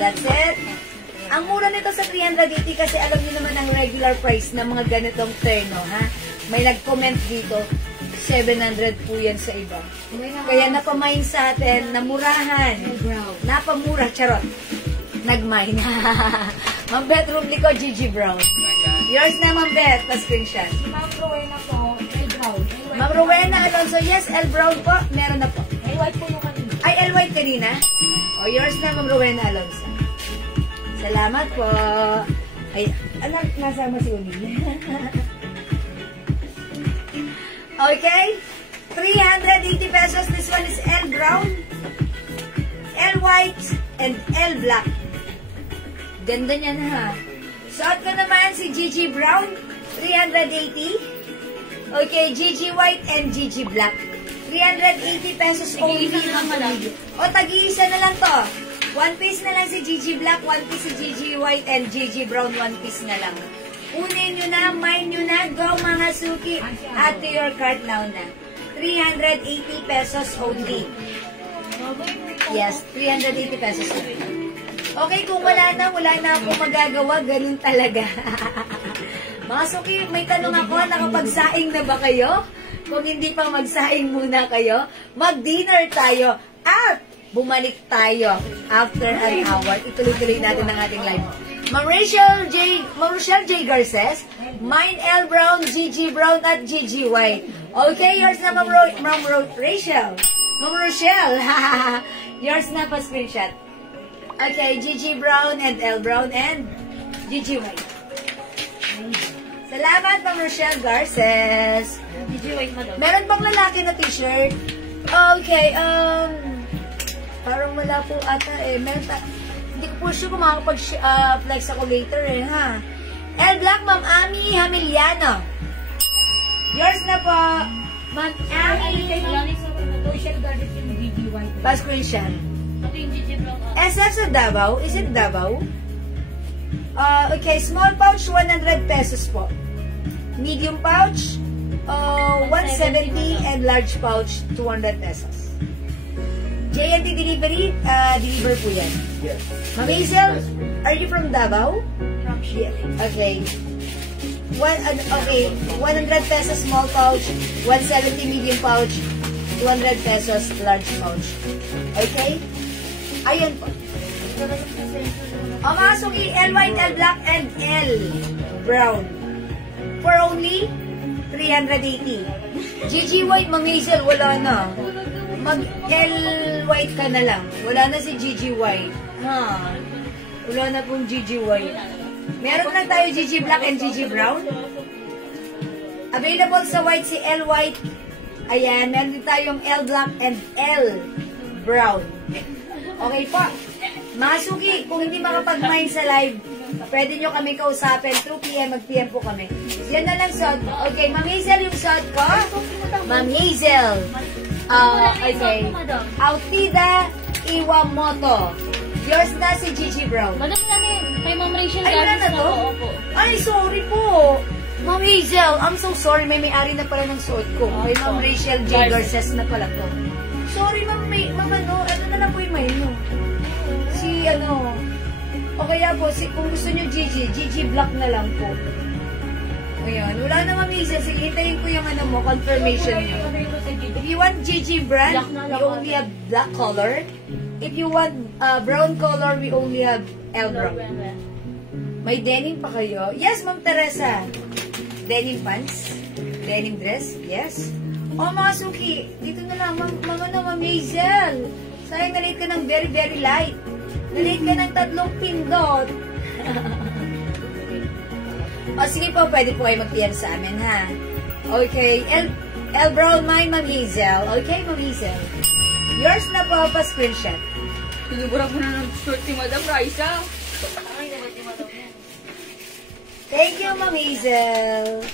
That's it. Ang mura nito sa 380 kasi alam niyo naman ang regular price ng mga ganitong terno, ha? May nag-comment dito, 700 po yan sa iba. Kaya napamain sa atin, namurahan. Napamura, charot. Nagmine. Ma'am Beth Rublico, Gigi Brown. Yours na, Ma'am Beth, pa-screenshot. Ma'am Rowena po, L Brown. Ma'am Rowena Alonso, yes, L Brown po, meron na po. L White po yung kanina. Ay, L White kanina? O, yours na, Ma'am Rowena Alonso. Salamat po. Ay, anak, nasama si Uli. Okay, 380 pesos. This one is L Brown, L White, and L Black. Ganda niyan ha. Suot ko naman si Gigi Brown, 380. Okay, Gigi White and Gigi Black. 380 pesos only. O, tag-iisa na lang to. One piece na lang si Gigi Black, one piece si Gigi White, and Gigi Brown, one piece na lang. Kunin nyo na, mine nyo na, go mga suki. Add to your cart now na. 380 pesos only. Yes, 380 pesos only. Okay, kung wala na akong magagawa, ganun talaga. Mga suki, may tanong ako, nakapagsaing na ba kayo? Kung hindi pa magsaing muna kayo, mag-dinner tayo at bumalik tayo after an hour. Ituloy-tuloy natin ang ating live. Ma'am Rachel J. Garces, mine L. Brown, Gigi Brown, at Gigi White. Okay, yours na, Ma'am Rachel. Ma'am Rochelle, yours na pa screenshot. Okay, Gigi Brown and L. Brown and Gigi White. Salamat, Ma'am Rochelle Garces. Gigi White mo daw. Meron bang lalaki na t-shirt? Okay, parang wala po ata eh. Meron hindi ko po sure kung makakapag-flex ako later eh, ha? L Black, Ma'am Ami Hamiliano. Yours na po, Ma'am Ami. Social Garden yung Gigi White. Pa-screenshot. Ito yung Gigi Brown. SF sa Davao. Is it Davao? Okay, small pouch, 100 pesos po. Medium pouch, 170 and large pouch, 200 pesos. J&T Delivery, deliver po yan. Yes. Ma'am Hazel, are you from Davao? From Yeah. Okay. 100 pesos small pouch, 170 medium pouch, 200 pesos large pouch. Okay? Ayun po. Mga suki, L White, L Black, and L Brown. For only 380. Gigi White, Ma'am Hazel, wala na. Mag-L White ka na lang. Wala na si Gigi White. Ha? Wala na pong Gigi White. Meron lang tayo Gigi Black and Gigi Brown. Available sa white si L White. Ayan, meron din tayong L Black and L Brown. Okay po. Mga suki, kung hindi makapag-mine sa live, pwede nyo kami kausapin. 2 p.m. mag-PM po kami. Yan na lang suot ko. Okay, Ma'am Hazel yung suot ko. Ma'am Hazel. Okay. Altida Iwamoto. Yours na si Gigi Brown. Madam namin, kay Ma'am Rachel Ay, wala Garces na to? Opo. Ay, sorry po. Ma'am Hazel, I'm so sorry. May-ari na pala ng suot ko. Kay Ma'am Rachel J. Garces na pala to. Sorry, Ma'am ano na lang po yung mail nyo. O kaya po, kung gusto nyo Gigi Black na lang po. Ayan, wala na Ma'am Hazel. Sige, hintayin ko yung confirmation nyo. If you want Gigi brand, we only have black color. If you want brown color, we only have L Brown. May denim pa kayo? Yes, Ma'am Teresa. Denim pants? Denim dress? Yes. O mga suki, dito na lang, Ma'am Hazel. Sayang na late ka ng very, very light. Na-late ka ng 3 pindot. O sige po, pwede po kayo mag-PM sa amin, ha? Okay. L. Brown, mine, Ma'am Hazel. Okay, Ma'am Hazel. Yours na po, pa-screenshot. Pinubura mo na ng short si Madam Raisa. Thank you, Ma'am Hazel.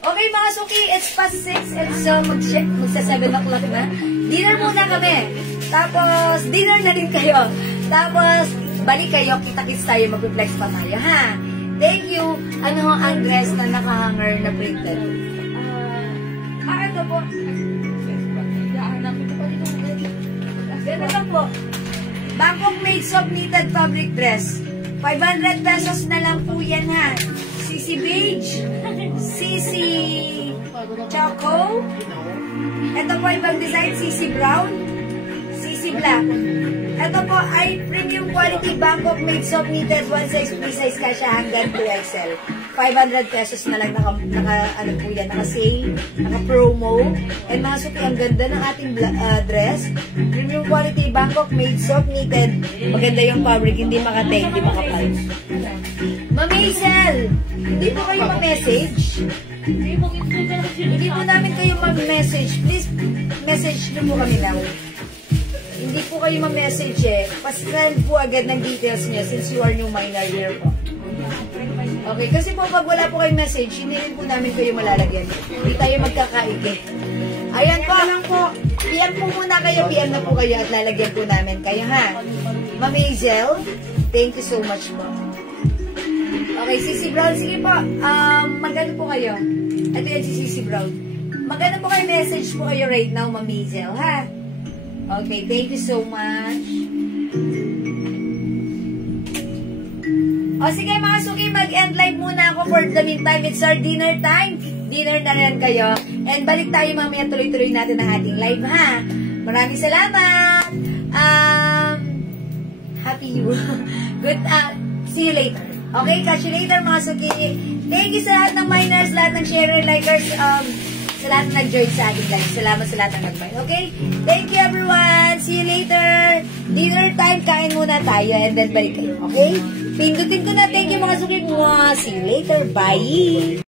Okay, mga suki, it's past 6 and so magsa 7 o'clock na. Dinner muna kami. Tapos, dinner na din kayo. Tapos, balik kayo, kita-kits tayo, mag-flex pa tayo, ha? Thank you. Ano ang dress na nakahanger na printed? Ito po. Ganda lang po. Bangkok made soft knitted fabric dress. 500 pesos na lang po yan, ha? CC Beige, CC Choco. Ito po ibang design, CC Brown, CC Black. Ito po ay premium quality Bangkok made soft knitted, one size, free size ka siya hanggang 2XL. 500 pesos na lang ano po yan, naka-sale, naka-promo. And mga suki, ang ganda ng ating dress. Premium quality Bangkok made soft knitted. Maganda yung fabric, hindi makate, hindi makapal. Ma'am Hazel, hindi po kayo ma-message. Hindi po namin kayo mag-message. Please, message nyo po kami now. Hindi po kayo ma-message eh. Pasend po agad ng details niya since you are new minor here po. Okay, kasi po pag wala po kayong message, hindi rin po namin kayo malalagyan. Hindi tayo magkakaigi. Ayan po. PM po muna kayo. PM na po kayo at lalagyan po namin kayo, ha? Ma'am Hazel, thank you so much po. Okay, CC Brown, sige po. Magano po kayo? Ito yan si CC Brown. Magano po kayo, message po kayo right now, Ma'am Hazel, ha? Okay, thank you so much. O sige mga suki, mag-end live muna ako for the meantime. It's our dinner time. Dinner na rin kayo. And balik tayo mamaya, tuloy-tuloy natin ang ating live, ha? Maraming salamat. Happy you. Good, see you later. Okay, catch you later mga suki. Thank you sa lahat ng miners, lahat ng sharer, likers, sa lahat ng nag-join sa aking live. Salamat sa lahat ng nag-join. Okay? Thank you everyone. See you later. Dinner time, kain muna tayo and then balik kayo. Okay? Pindutin ko na. Thank you mga suki. See you later. Bye!